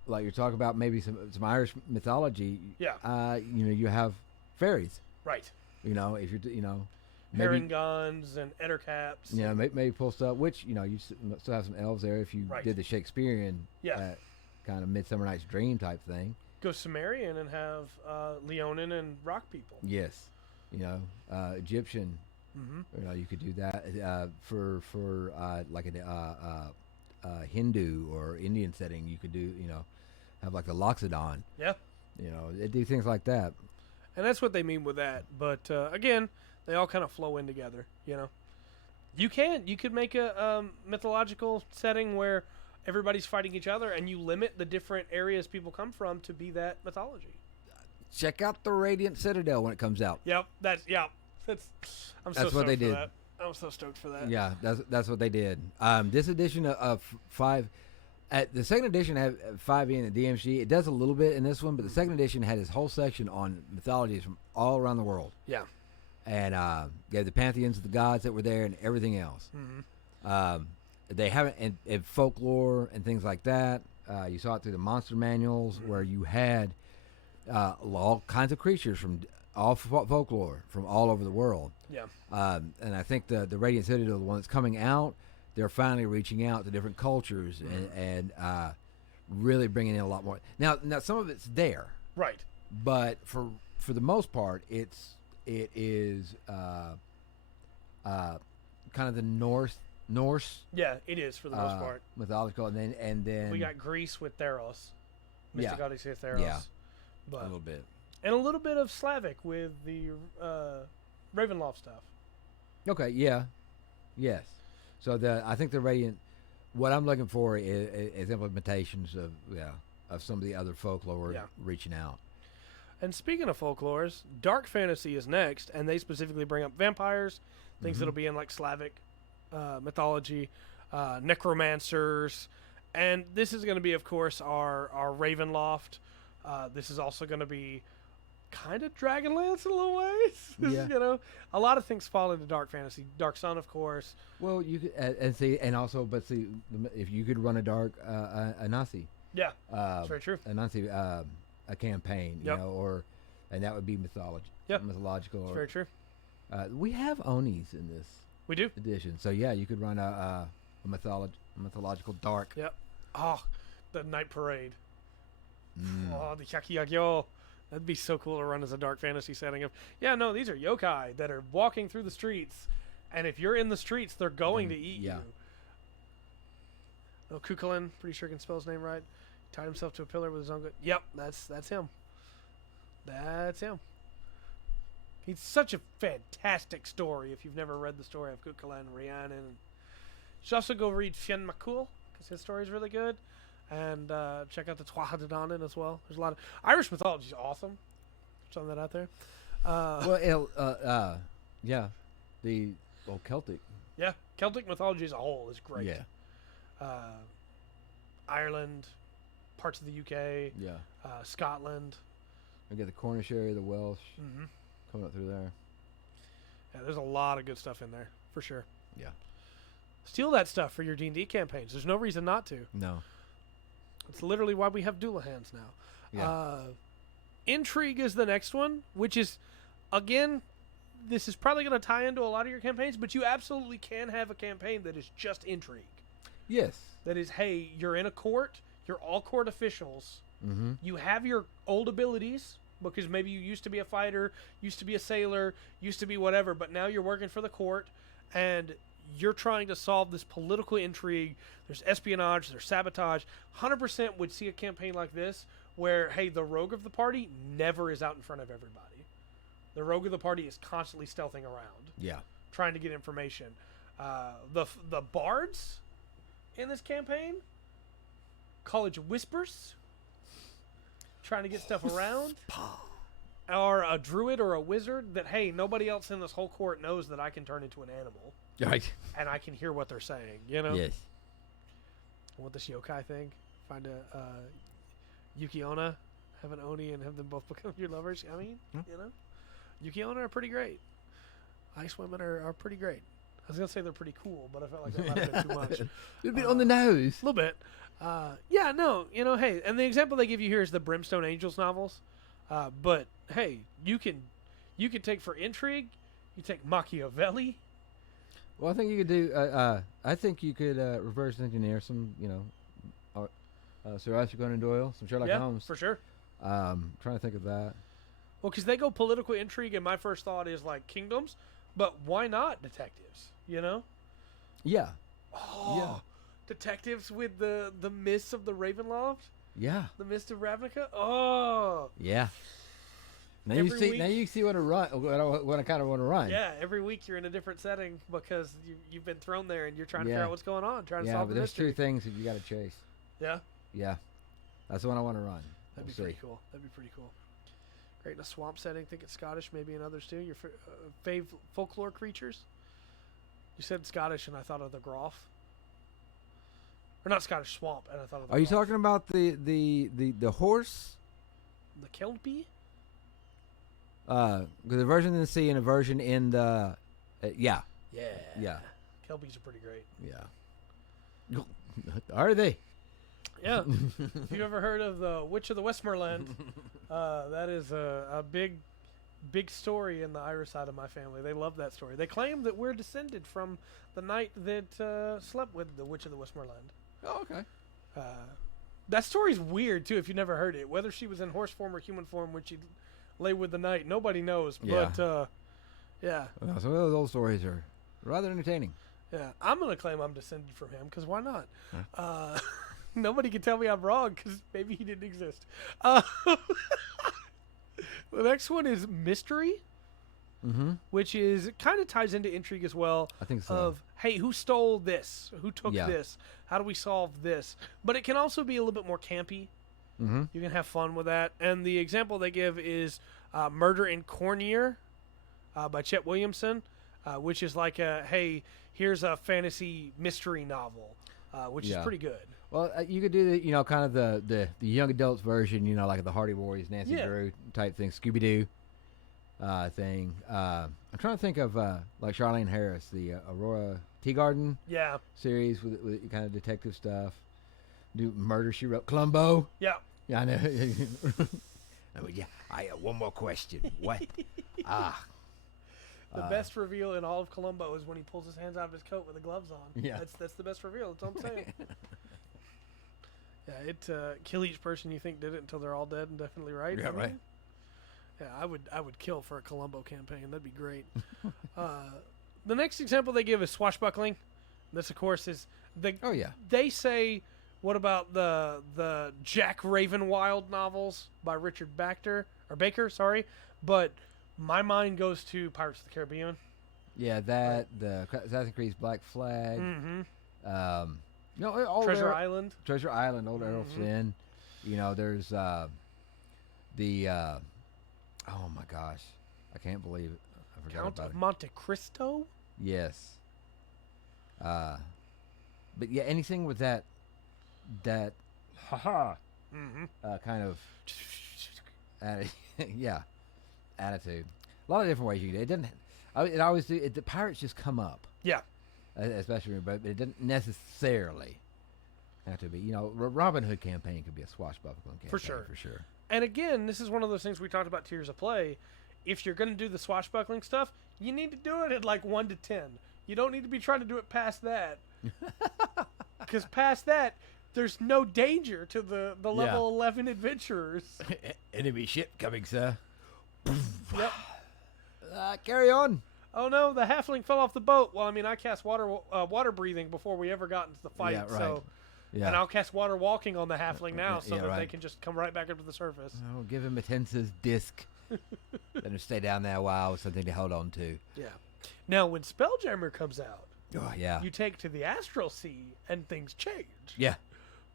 like you're talking about maybe some Irish mythology, Yeah. you have fairies. Right. If you're maybe Herringons and Ettercaps. maybe pull stuff, which you still have some elves there if you Right. did the Shakespearean kind of Midsummer Night's Dream type thing. Go Sumerian and have Leonin and rock people. Yes, Egyptian. Mm-hmm. You could do that for like a Hindu or Indian setting. You could do have like the Loxodon. Yeah. They do things like that. And that's what they mean with that. But again, they all kind of flow in together. You could make a mythological setting where everybody's fighting each other, and you limit the different areas people come from to be that mythology. Check out the Radiant Citadel when it comes out. Yep. That's I'm so That's what they stoked for did. that. I'm so stoked for that. Yeah, that's what they did. This edition of 5, the second edition had 5 in the DMG. It does a little bit in this one, but the second edition had this whole section on mythologies from all around the world. Yeah. And they had the pantheons of the gods that were there and everything else. Mm-hmm. They haven't and folklore and things like that. You saw it through the monster manuals where you had all kinds of creatures from all folklore from all over the world. Yeah. And I think the Radiant Citadel, the one that's coming out, they're finally reaching out to different cultures and really bringing in a lot more. Now some of it's there, Right. but for the most part, it is kind of the Norse. Yeah, it is for the most part. Mythological, and then We got Greece with Theros, Mystic Yeah. Odyssey of Theros, Yeah. but a little bit. and a little bit of Slavic with the Ravenloft stuff. Okay, yeah, yes. So I think the Radiant. What I'm looking for is implementations of some of the other folklore reaching out. And speaking of folklores, dark fantasy is next, and they specifically bring up vampires, things that'll be in like Slavic mythology, necromancers, and this is going to be, of course, our Ravenloft. This is also going to be kind of Dragonlance in a little ways. Yeah. A lot of things fall into dark fantasy. Dark Sun, of course. Well, you could but if you could run a dark a Nazi, Yeah, that's very true. a Nazi a campaign, Yep. and that would be mythology. Yep. Mythological. That's very true. We have Onis in this We do. edition, so yeah, you could run a mythological dark. Yep. Oh, the Night Parade. Mm. Oh, the Yakiyagyo. That'd be so cool to run as a dark fantasy setting of, these are yokai that are walking through the streets, and if you're in the streets, they're going to eat yeah. you. Oh, Kukulin, pretty sure I can spell his name right. Tied himself to a pillar with his own good. Yep, that's him. That's him. He's such a fantastic story if you've never read the story of Kukulin and Rhiannon. You should also go read Fionn McCool, because his story is really good. And check out the Tuatha as well. There's a lot of Irish mythology is awesome. Throwing that out there. Yeah, the Celtic. Yeah, Celtic mythology as a whole is great. Yeah, Ireland, parts of the UK, yeah. Scotland. We get the Cornish area, the Welsh Mm-hmm. coming up through there. Yeah, there's a lot of good stuff in there for sure. Yeah. Steal that stuff for your D&D campaigns. There's no reason not to. No. It's literally why we have Doulahands now. Yeah. Intrigue is the next one, which is, again, this is probably going to tie into a lot of your campaigns, but you absolutely can have a campaign that is just intrigue. Yes. That is, hey, you're in a court, you're all court officials, Mm-hmm. you have your old abilities, because maybe you used to be a fighter, used to be a sailor, used to be whatever, but now you're working for the court, and you're trying to solve this political intrigue. There's espionage, there's sabotage. 100% would see a campaign like this where, hey, the rogue of the party never is out in front of everybody. The rogue of the party is constantly stealthing around, Yeah. trying to get information. The bards in this campaign, College of Whispers, trying to get stuff around. are a druid or a wizard that, hey, nobody else in this whole court knows that I can turn into an animal. Right. And I can hear what they're saying, you know? Yes. I want this yokai thing. Find a Yuki-onna, have an Oni, and have them both become your lovers. I mean, you know? Yuki-onna are pretty great. Ice women are pretty great. I was going to say they're pretty cool, but I felt like that might have been too much. A bit on the nose. A little bit. Yeah, no, you know, hey, and the example they give you here is the Brimstone Angels novels. But, hey, you can take for Intrigue, you take Machiavelli. Well, I think you could do. I think you could reverse engineer some, Sir Arthur Conan Doyle, some Sherlock Holmes. For sure. Trying to think of that. Well, because they go political intrigue, and my first thought is like kingdoms, but why not detectives? You know? Yeah. Oh, Yeah. Detectives with the mists of the Ravenloft, Yeah. the mist of Ravnica. Oh, Yeah. Now Every week- you see what I kind of want to run. yeah. Every week you're in a different setting because you've been thrown there and you're trying to figure Yeah. out what's going on, trying to Yeah, solve but the there's mystery. two things that you got to chase. Yeah, Yeah. That's the one I want to run. that'd be We'll pretty see. cool. That'd be pretty cool. Great in a swamp setting. Think it's Scottish, maybe in others too. Your fave folklore creatures. You said Scottish, and I thought of the Groff. Or not Scottish swamp, and I thought of the Are you Groff. talking about the horse? The Kelpie? The version in the sea and a version in the. Yeah. Yeah. Yeah. Kelpies are pretty great. Yeah. Are they? Yeah. If you've ever heard of the Witch of the Westmoreland, that is a big story in the Irish side of my family. They love that story. They claim that we're descended from the knight that slept with the Witch of the Westmoreland. Oh, okay. That story's weird too if you've never heard it. Whether she was in horse form or human form when she lay with the knight, nobody knows. Yeah. But yeah, Well, some of those old stories are rather entertaining. yeah, I'm gonna claim I'm descended from him because why not? Nobody can tell me I'm wrong because maybe he didn't exist. The next one is mystery, Mm-hmm. which is kind of ties into intrigue as well. I think so. Of hey, who stole this? Who took Yeah. this? How do we solve this? But it can also be a little bit more campy. Mm-hmm. You can have fun with that. And the example they give is Murder in Cornier by Chet Williamson, which is like a hey, here's a fantasy mystery novel, which is Yeah. pretty good. Well, you could do the kind of the young adults version, like the Hardy Boys, Nancy Yeah. Drew type thing, Scooby Doo thing. I'm trying to think of like Charlene Harris, the Aurora Teagarden Yeah, series with kind of detective stuff. Do Murder She Wrote, Columbo. yeah. Yeah, I know. I have one more question. What? The best reveal in all of Columbo is when he pulls his hands out of his coat with the gloves on. Yeah. That's the best reveal. That's all I'm saying. Yeah, it kill each person you think did it until they're all dead and definitely right. Yeah, right. Yeah, I would kill for a Columbo campaign. That'd be great. The next example they give is Swashbuckling. This, of course, is Oh yeah. They say, what about the Jack Ravenwild novels by Richard Baker? Sorry, but my mind goes to Pirates of the Caribbean. Yeah, that the Assassin's Creed's Black Flag. Mm-hmm. No, all Treasure Island. Treasure Island, old Errol Flynn. There's the oh my gosh, I can't believe it. I forgot Count about of it. Monte Cristo. Yes. But yeah, anything with that Mm-hmm. kind of attitude. A lot of different ways you can do it. It doesn't. It always do. The pirates just come up. Yeah. Especially, but it doesn't necessarily have to be. Robin Hood campaign could be a swashbuckling campaign For sure. For sure. And again, this is one of those things we talked about Tiers of Play. If you're going to do the swashbuckling stuff, you need to do it at like 1 to 10. You don't need to be trying to do it past that. Because past that, there's no danger to the level 11 adventurers. Enemy ship coming, sir. Yep. Carry on. Oh no, the halfling fell off the boat. Well, I mean, I cast water breathing before we ever got into the fight. Yeah, right. So, Yeah. and I'll cast water walking on the halfling now, so Yeah, that they right. can just come right back up to the surface. Oh, give him a Tensa's disc. Let him stay down there a while with something to hold on to. Yeah. Now, when Spelljammer comes out, Oh, yeah. you take to the astral sea and things change. Yeah.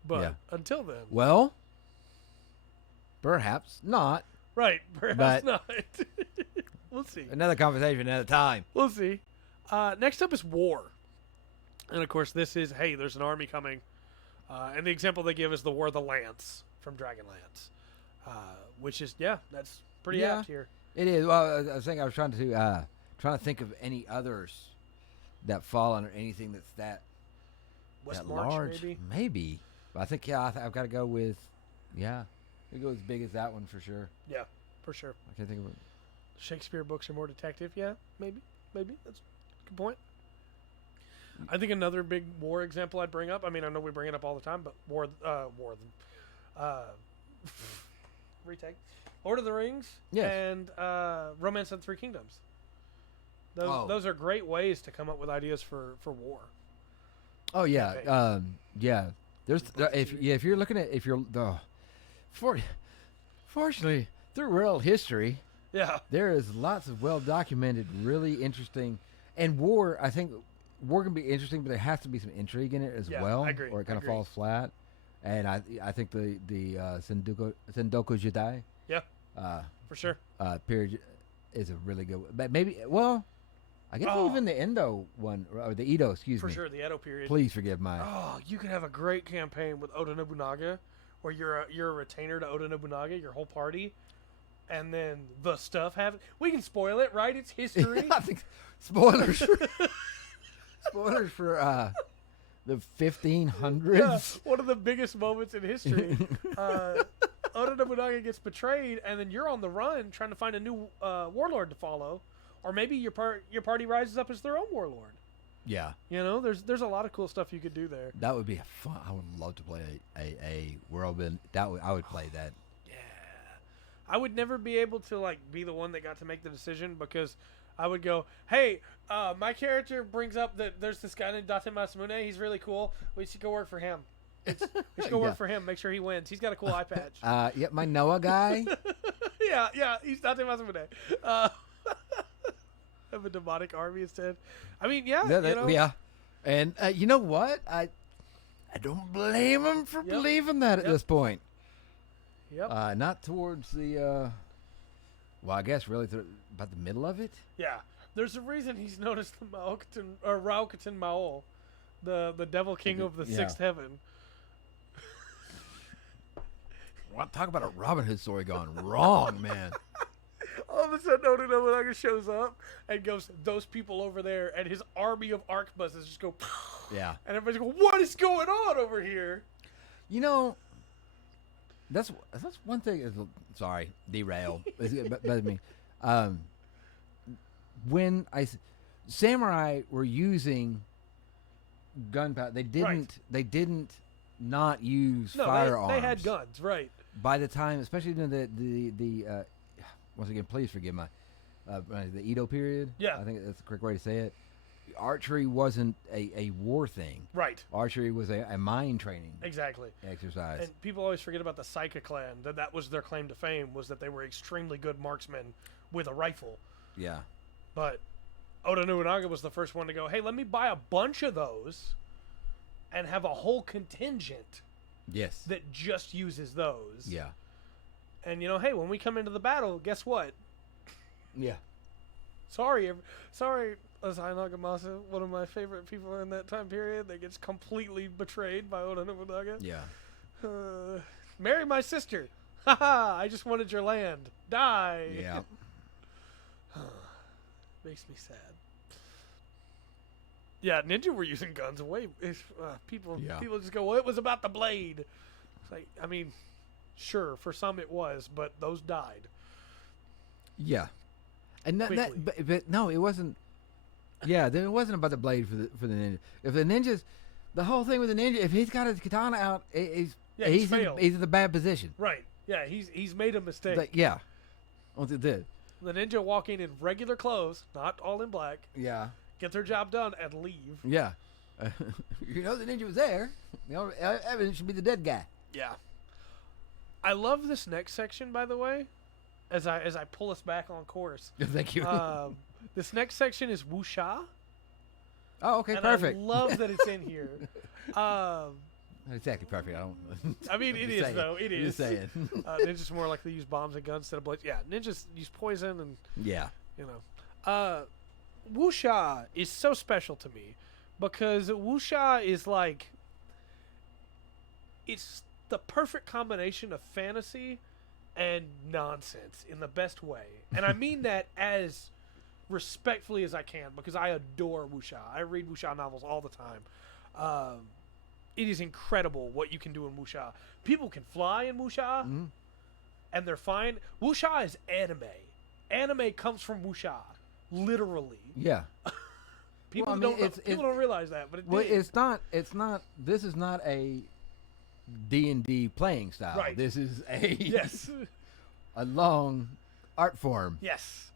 But Yeah. until then, Well, perhaps not. Right. Perhaps But- not. We'll see. Another conversation, another time. We'll see. Next up is war. And of course, this is, hey, there's an army coming. And the example they give is the War of the Lance from Dragonlance. Which is, that's pretty Yeah. apt here. It is. Well, I was thinking I was trying to think of any others that fall under anything that's that Westmarch, large. maybe? But I think I've got to go with we go as big as that one for sure. Yeah, for sure. I can't think of it. Shakespeare books are more detective. Yeah, maybe. That's a good point. I think another big war example I'd bring up. I mean, I know we bring it up all the time, but retake, Lord of the Rings, Yes. and Romance of the Three Kingdoms. Oh. Those are great ways to come up with ideas for war. Oh yeah, campaigns. yeah. There's if you're looking at fortunately through world history, Yeah, there is lots of well documented, really interesting, and war. I think war can be interesting, but there has to be some intrigue in it as Yeah, well, I agree, or it kind I of agree. falls flat. And I think the Sendoku Jidai yeah, for sure. period is a really good. But maybe I guess Oh. even the Endo one or the Edo, excuse For me. sure, the Edo period. Please forgive my. Oh, you could have a great campaign with Oda Nobunaga, where you're a retainer to Oda Nobunaga, your whole party, and then the stuff happens. We can spoil it, right? It's history. I think spoilers. Spoilers for the 1500s. Yeah, one of the biggest moments in history. Oda Nobunaga gets betrayed, and then you're on the run trying to find a new warlord to follow, or maybe your party rises up as their own warlord. Yeah, You know, there's a lot of cool stuff you could do there. that would be fun. I would love to play a whirlwind. I would play that. Yeah, I would never be able to be the one that got to make the decision because I would go, hey, my character brings up that there's this guy named Date Masamune. He's really cool. We should go work for him. We should go Yeah. work for him. Make sure he wins. He's got a cool eye patch. Yeah, my Noah guy. yeah, he's Date Masamune. Have a demonic army instead. I mean, Yeah. And you know what? I don't blame him for Yep. believing that at Yep. this point. Yep. Not towards the. Well, I guess really about the middle of it. Yeah. There's a reason he's known as the Maokutan or Raokutan Maol, the devil king of the Yeah. sixth heaven. Talk about a Robin Hood story gone wrong, man. All of a sudden, Oda Nobunaga shows up and goes, "Those people over there," and his army of arquebuses just go, Yeah. and everybody's going, "What is going on over here?" You know, that's one thing. Sorry, derail. But me. When samurai were using gunpowder, they didn't not use No, firearms. they had guns, right? By the time, especially in the once again, please forgive my the Edo period. Yeah. I think that's the correct way to say it. Archery wasn't a war thing. Right. Archery was a mind training Exactly. exercise. And people always forget about the Saika clan. That was their claim to fame, was that they were extremely good marksmen with a rifle. Yeah. But Oda Nobunaga was the first one to go, "Hey, let me buy a bunch of those and have a whole contingent Yes. that just uses those." Yeah. And hey, when we come into the battle, guess what? Yeah. Sorry, Asai Nagamasa, one of my favorite people in that time period, that gets completely betrayed by Oda Nobunaga. Yeah. Marry my sister. Haha, I just wanted your land. Die. Yeah. Makes me sad. Yeah, ninja were using guns way. People Yeah. just go, "Well, it was about the blade." It's like, I mean, sure, for some it was, but those died. Yeah. And Quickly. but no, it wasn't. Yeah, it wasn't about the blade for the ninja. If the ninjas, the whole thing with the ninja, if he's got his katana out, he's failed. he's in the bad position. Right. Yeah, he's made a mistake. Like, yeah. Once it did. The ninja walking in regular clothes, not all in black, Yeah. get their job done and leave. Yeah. You know the ninja was there. You know, evidence should be the dead guy. Yeah. I love this next section, by the way, as I pull us back on course. Thank you. This next section is wuxia. oh, okay, And perfect. I love that it's in here. exactly perfect. I don't. I mean, it is, though. It is. Just saying. Ninjas more like they use bombs and guns instead of blades. Yeah, ninjas use poison and, Yeah. you know. Wuxia is so special to me because Wuxia is like, it's the perfect combination of fantasy and nonsense in the best way. And I mean that as respectfully as I can because I adore wuxia. I read wuxia novels all the time. It is incredible what you can do in wuxia. People can fly in wuxia, and they're fine. Wuxia is anime. Anime comes from wuxia, literally. Yeah. People don't realize that, but it's not. It's not. This is not a D&D playing style. Right. This is a yes, a long art form. yes.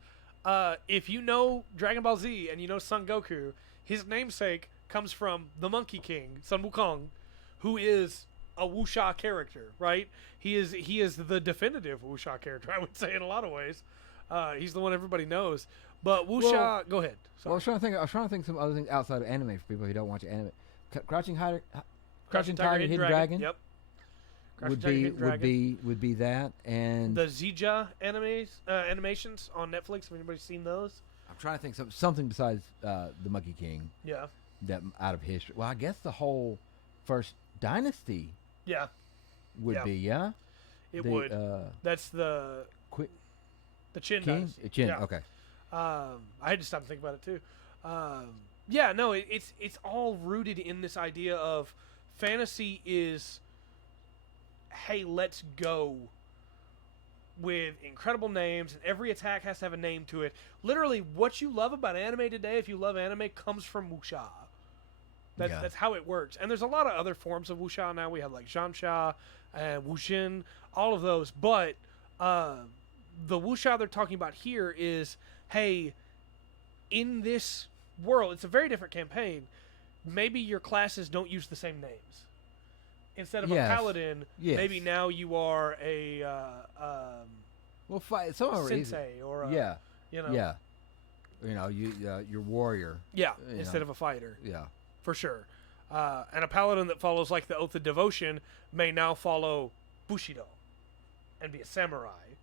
If you know Dragon Ball Z and you know Son Goku, his namesake comes from the Monkey King, Sun Wukong, who is a wuxia character, right? He is the definitive wuxia character, I would say, in a lot of ways. He's the one everybody knows. But wuxia, Well, go ahead. Sorry. Well, I was trying to think some other things outside of anime for people who don't watch anime. Crouching Tiger, Hidden Dragon. Yep. Would be that, and the Zija animations on Netflix. Have anybody seen those? I'm trying to think something besides the Monkey King. Yeah. That out of history. Well, I guess the whole first dynasty. Yeah. Would be It would. That's the Qin King. does. Qin. Yeah. Okay. I had to stop and think about it too. Yeah. No. It's all rooted in this idea of fantasy is, hey, let's go with incredible names, and every attack has to have a name to it. Literally, what you love about anime today, if you love anime, comes from wuxia. That's how it works. And there's a lot of other forms of wuxia now. We have like Zhansha and Wujin, all of those. But the wuxia they're talking about here is, hey, in this world, it's a very different campaign. Maybe your classes don't use the same names. Instead of a paladin, maybe now you are a sensei or a, your warrior. Yeah, instead of a fighter. Yeah, for sure. And a paladin that follows like the Oath of Devotion may now follow Bushido and be a samurai.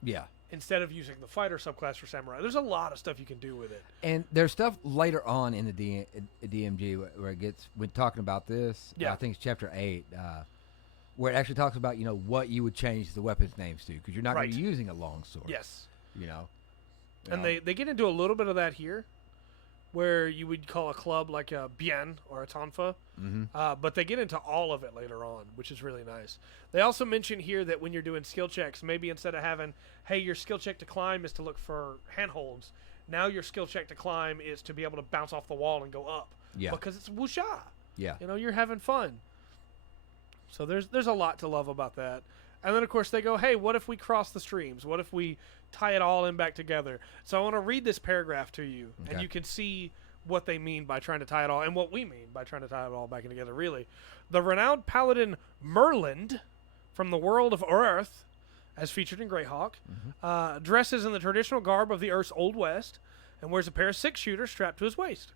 Yeah. Instead of using the fighter subclass for samurai. There's a lot of stuff you can do with it. And there's stuff later on in the DMG where it gets, when talking about this, I think it's chapter 8, where it actually talks about, what you would change the weapons names to, because you're not going to be using a longsword. Yes. And they get into a little bit of that here, where you would call a club like a Bien or a Tonfa. But they get into all of it later on, which is really nice. They also mention here that when you're doing skill checks, maybe instead of having, hey, your skill check to climb is to look for handholds, now your skill check to climb is to be able to bounce off the wall and go up. Yeah. Because it's wuxia. Yeah. You're having fun. So there's a lot to love about that. And then, of course, they go, hey, what if we cross the streams? What if we tie it all in back together? So I want to read this paragraph to you, and you can see what they mean by trying to tie it all, and what we mean by trying to tie it all back in together, really. The renowned paladin Merland, from the world of Earth, as featured in Greyhawk, dresses in the traditional garb of the Earth's Old West, and wears a pair of six-shooters strapped to his waist.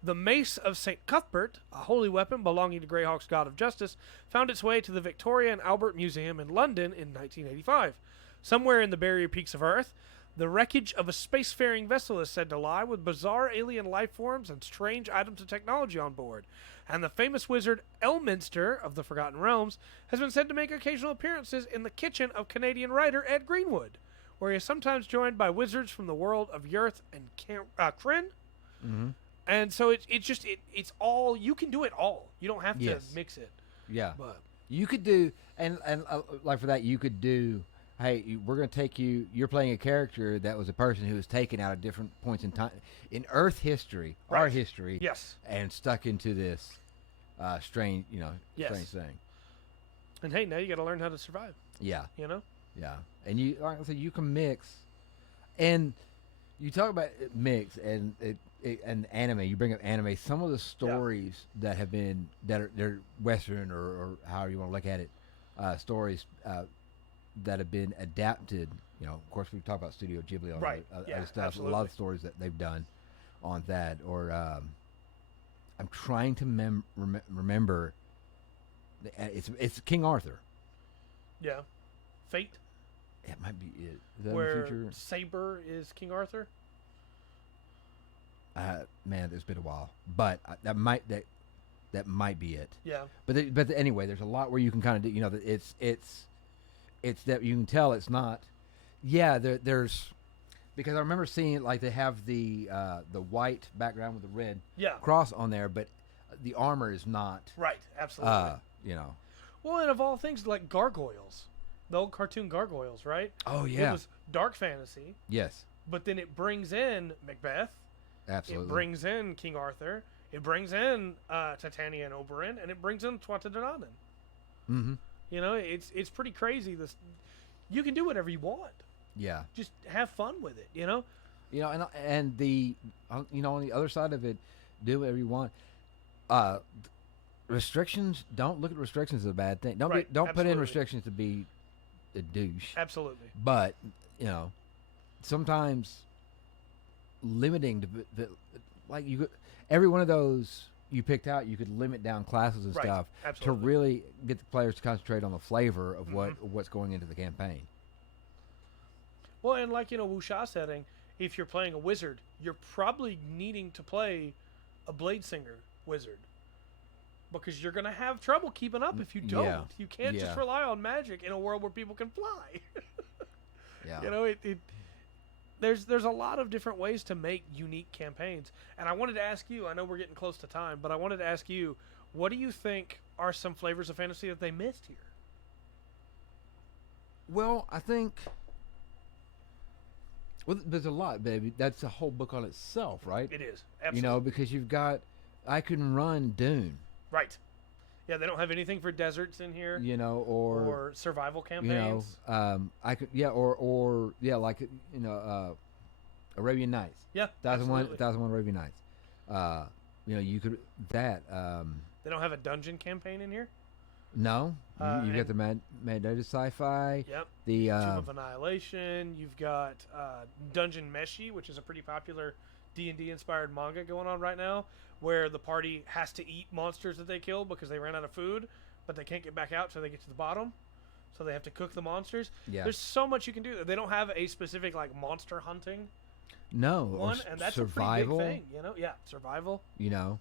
The Mace of St. Cuthbert, a holy weapon belonging to Greyhawk's God of Justice, found its way to the Victoria and Albert Museum in London in 1985. Somewhere in the barrier peaks of Earth, the wreckage of a spacefaring vessel is said to lie with bizarre alien life forms and strange items of technology on board. And the famous wizard Elminster of the Forgotten Realms has been said to make occasional appearances in the kitchen of Canadian writer Ed Greenwood, where he is sometimes joined by wizards from the world of Yurth and Kryn. And so it's all, you can do it all. You don't have to mix it. Yeah. But you could do, and like for that, you could do, hey, we're going to take you, you're playing a character that was a person who was taken out at different points in time, in Earth history, our history, and stuck into this strange, strange thing. And hey, now you got to learn how to survive. Yeah. Yeah. And you can mix, and you talk about mix, and and anime, you bring up anime, some of the stories that have been, they're Western or however you want to look at it, stories that have been adapted, of course we talk about Studio Ghibli on other stuff, absolutely. A lot of stories that they've done on that, or I'm trying to remember it's King Arthur. Yeah. Fate. It might be it. Is that in the Where future? Saber is King Arthur. Man, it's been a while, but that might be it. Yeah. But anyway, there's a lot where you can kind of do. You know, that it's that you can tell it's not. Yeah, there's because I remember seeing like they have the white background with the red cross on there, but the armor is not. Right. Absolutely. You know. Well, and of all things, like gargoyles, the old cartoon gargoyles, right? Oh yeah. It was dark fantasy. Yes. But then it brings in Macbeth. Absolutely. It brings in King Arthur. It brings in Titania and Oberyn, and it brings in Tuatha. Mm-hmm. You know, it's pretty crazy. This, you can do whatever you want. Yeah. Just have fun with it. You know. You know, and the you know, on the other side of it, do whatever you want. Restrictions. Don't look at restrictions as a bad thing. Don't put in restrictions to be a douche. Absolutely. But you know, sometimes limiting the like every one of those you picked out, you could limit down classes and stuff to really get the players to concentrate on the flavor of what's going into the campaign. Well, and like in a wuxia setting, if you're playing a wizard, you're probably needing to play a blade singer wizard. Because you're going to have trouble keeping up if you don't. Yeah. You can't just rely on magic in a world where people can fly. Yeah. You know, there's a lot of different ways to make unique campaigns. And I wanted to ask you, I know we're getting close to time, but I wanted to ask you, what do you think are some flavors of fantasy that they missed here? Well, I think there's a lot, baby. That's a whole book on itself, right? It is. Absolutely. You know, because you've got I Can Run Dune. Right. Yeah, they don't have anything for deserts in here. You know, or survival campaigns. You know, I could, or like you know, Arabian Nights. Yeah, 1001 Arabian Nights. You know, you could that. They don't have a dungeon campaign in here. No, you got the Mandated Sci-Fi. Yep. The Tomb of Annihilation. You've got Dungeon Meshi, which is a pretty popular D&D inspired manga going on right now, where the party has to eat monsters that they killed because they ran out of food, but they can't get back out till they get to the bottom. So they have to cook the monsters. Yeah. There's so much you can do. They don't have a specific like monster hunting one, and that's survival. a pretty big thing, you know? Yeah, survival. You know,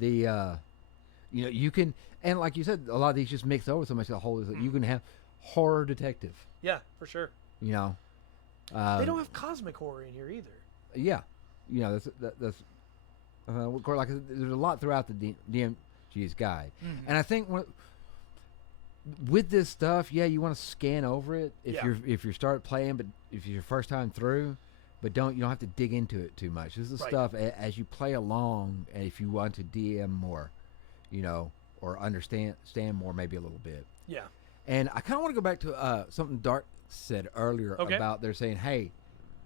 you know, you can, and like you said, a lot of these just mix over so much. The whole is that you can have horror detective. Yeah, for sure. You know, they don't have cosmic horror in here either. Yeah, you know that's like there's a lot throughout the DMG's guide, and I think with this stuff, you want to scan over it if you start playing, but if it's your first time through, but you don't have to dig into it too much. This is stuff as you play along, and if you want to DM more, you know, or understand more maybe a little bit. Yeah. And I kind of want to go back to something Dark said earlier about they're saying, hey,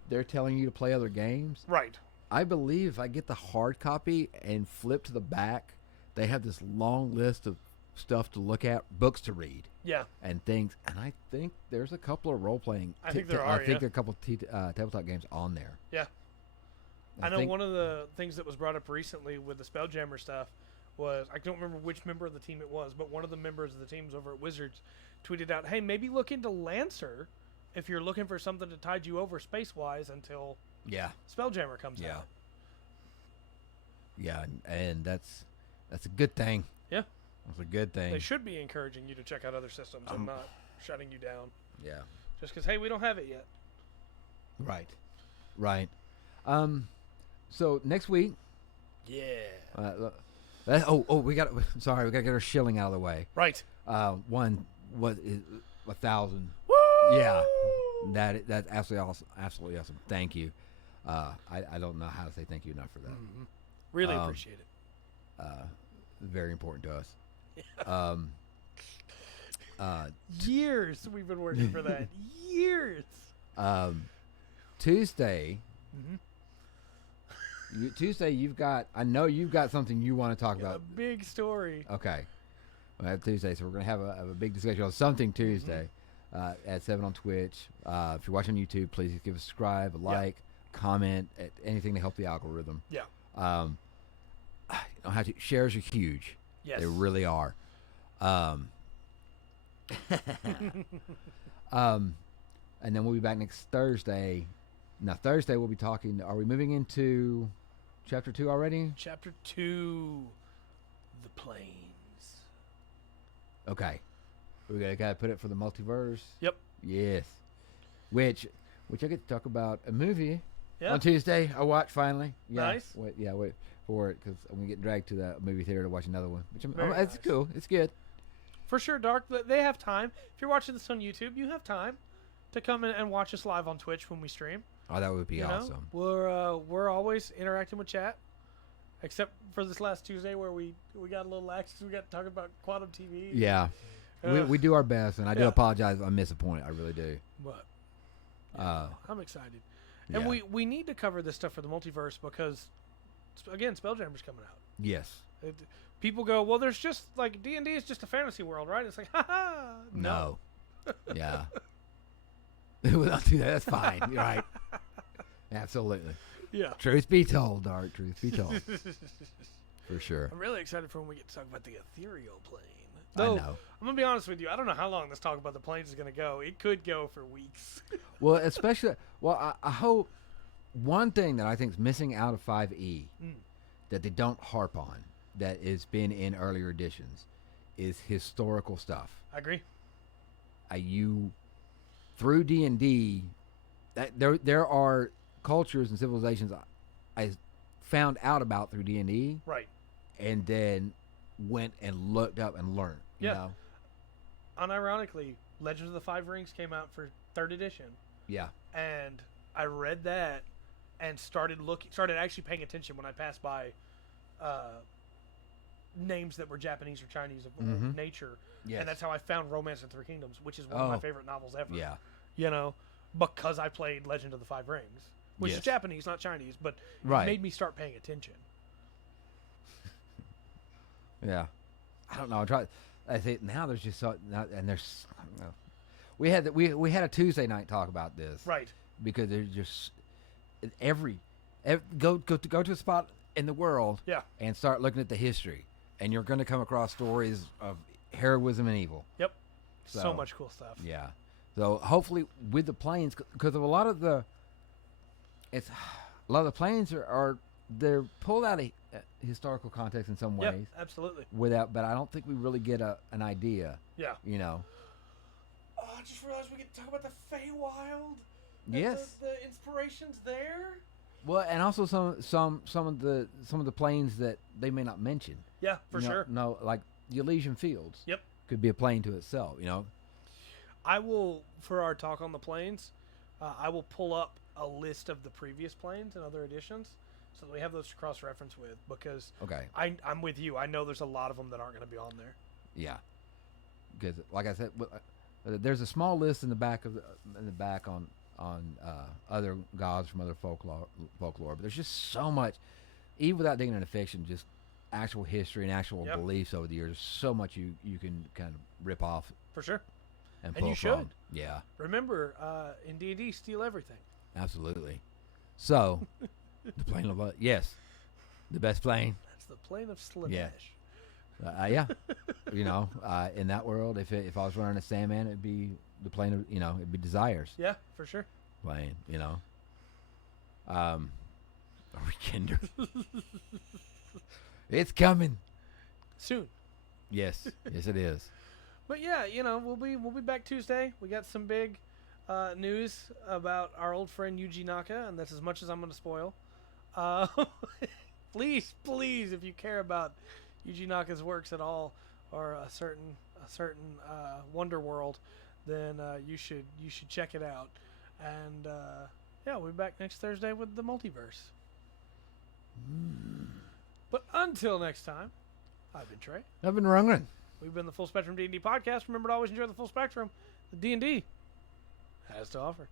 they're telling you to play other games. Right. I believe if I get the hard copy and flip to the back, they have this long list of stuff to look at, books to read. Yeah. And things. And I think there's a couple of role-playing. I think there are, I think there are a couple of tabletop games on there. Yeah. I know one of the things that was brought up recently with the Spelljammer stuff was, I don't remember which member of the team it was, but one of the members of the teams over at Wizards tweeted out, hey, maybe look into Lancer if you're looking for something to tide you over space-wise until Spelljammer comes out. Yeah, and that's a good thing. Yeah. That's a good thing. They should be encouraging you to check out other systems and not shutting you down. Yeah. Just because, hey, we don't have it yet. Right. So next week. Yeah. We got to get our shilling out of the way. Right. One was 1,000. Woo! Yeah. That's absolutely awesome. Thank you. I don't know how to say thank you enough for that. Mm-hmm. Really appreciate it. Very important to us. Years we've been working for that. Years. Tuesday. Tuesday, I know you've got something you want to talk about. A big story. Okay. We have Tuesday, so we're going to have a big discussion on something Tuesday at 7 on Twitch. If you're watching on YouTube, please give us a subscribe, a like, comment, anything to help the algorithm. Yeah. Shares are huge. Yes. They really are. Um, and then we'll be back next Thursday. Now Thursday we'll be talking. Are we moving into chapter 2 already? Chapter 2, the planes. Okay, we gotta put it for the multiverse. Yep. Yes. Which I get to talk about a movie Yeah. on Tuesday. I watched finally. Yeah. Nice. Wait for it because I'm gonna get dragged to the movie theater to watch another one. Which Very it's nice. cool. It's good. For sure, Dark. They have time. If you're watching this on YouTube, you have time to come in and watch us live on Twitch when we stream. Oh, that would be You know? awesome. We're always interacting with chat, except for this last Tuesday where we got a little lax because we got to talk about Quantum TV. Yeah. Ugh. We do our best, and I do Yeah. apologize if I miss a point. I really do. But Uh, I'm excited, and yeah. we need to cover this stuff for the multiverse because, again, Spelljammer's coming out. Yes. People go, well, there's just like D&D is just a fantasy world, right? It's like, haha, No. Yeah. We'll not do that. That's fine. You're right. Absolutely. Yeah. Truth be told, Dark. Truth be told. For sure. I'm really excited for when we get to talk about the ethereal plane. I Though, know. I'm gonna be honest with you. I don't know how long this talk about the planes is gonna go. It could go for weeks. Well, especially, I hope one thing that I think is missing out of 5e that they don't harp on that has been in earlier editions is historical stuff. I agree. Through D&D, there are cultures and civilizations I found out about through D&D, Right. and then went and looked up and learned. You Yeah. know? Unironically, Legends of the Five Rings came out for 3rd edition, Yeah. and I read that and started actually paying attention when I passed by names that were Japanese or Chinese of nature. Yes. And that's how I found Romance in Three Kingdoms, which is one of my Oh. favorite novels ever. Yeah. You know, because I played Legend of the Five Rings, which is Yes. Japanese, not Chinese, but Right. it made me start paying attention. Yeah. I don't know. I think now there's just so, and there's, I don't know. We had a Tuesday night talk about this. Right. Because there's just every go to a spot in the world Yeah. and start looking at the history, and you're going to come across stories of heroism and evil. Yep. So So, much cool stuff. Yeah. So hopefully with the planes, because of a lot of the planes are they're pulled out of historical context in some Yep, ways absolutely. but I don't think we really get an idea. Yeah. You know. Oh, I just realized we get to talk about the Feywild. Yes. The inspirations there. Well, and also some of the planes that they may not mention. Yeah, for You know, sure. No, like the Elysian Fields. Yep. Could be a plane to itself. You know. I will, for our talk on the planes, I will pull up a list of the previous planes and other editions so that we have those to cross-reference with, because Okay. I'm with you. I know there's a lot of them that aren't going to be on there. Yeah. Because, like I said, there's a small list in the back on other gods from other folklore, but there's just so much, even without digging into fiction, just actual history and actual Yep. beliefs over the years. There's so much you can kind of rip off For sure. and And pull you from. should. Yeah, Remember, in D&D, steal everything. absolutely. So, the plane of love, yes, the best plane. That's the plane of Slaanesh. Yeah. Yeah, you know, in that world, if I was running a Sandman, it'd be the plane of, it'd be Desires Yeah, for sure. plane, Are we kinder? It's coming. Soon. Yes, yes, it is. But yeah, we'll be back Tuesday. We got some big news about our old friend Yuji Naka, and that's as much as I'm going to spoil. Please, if you care about Yuji Naka's works at all, or a certain Wonder World, then you should check it out. And yeah, we'll be back next Thursday with the multiverse. But until next time, I've been Trey. I've been wronging. We've been the Full Spectrum D&D podcast. Remember to always enjoy the full spectrum. The D&D has to offer.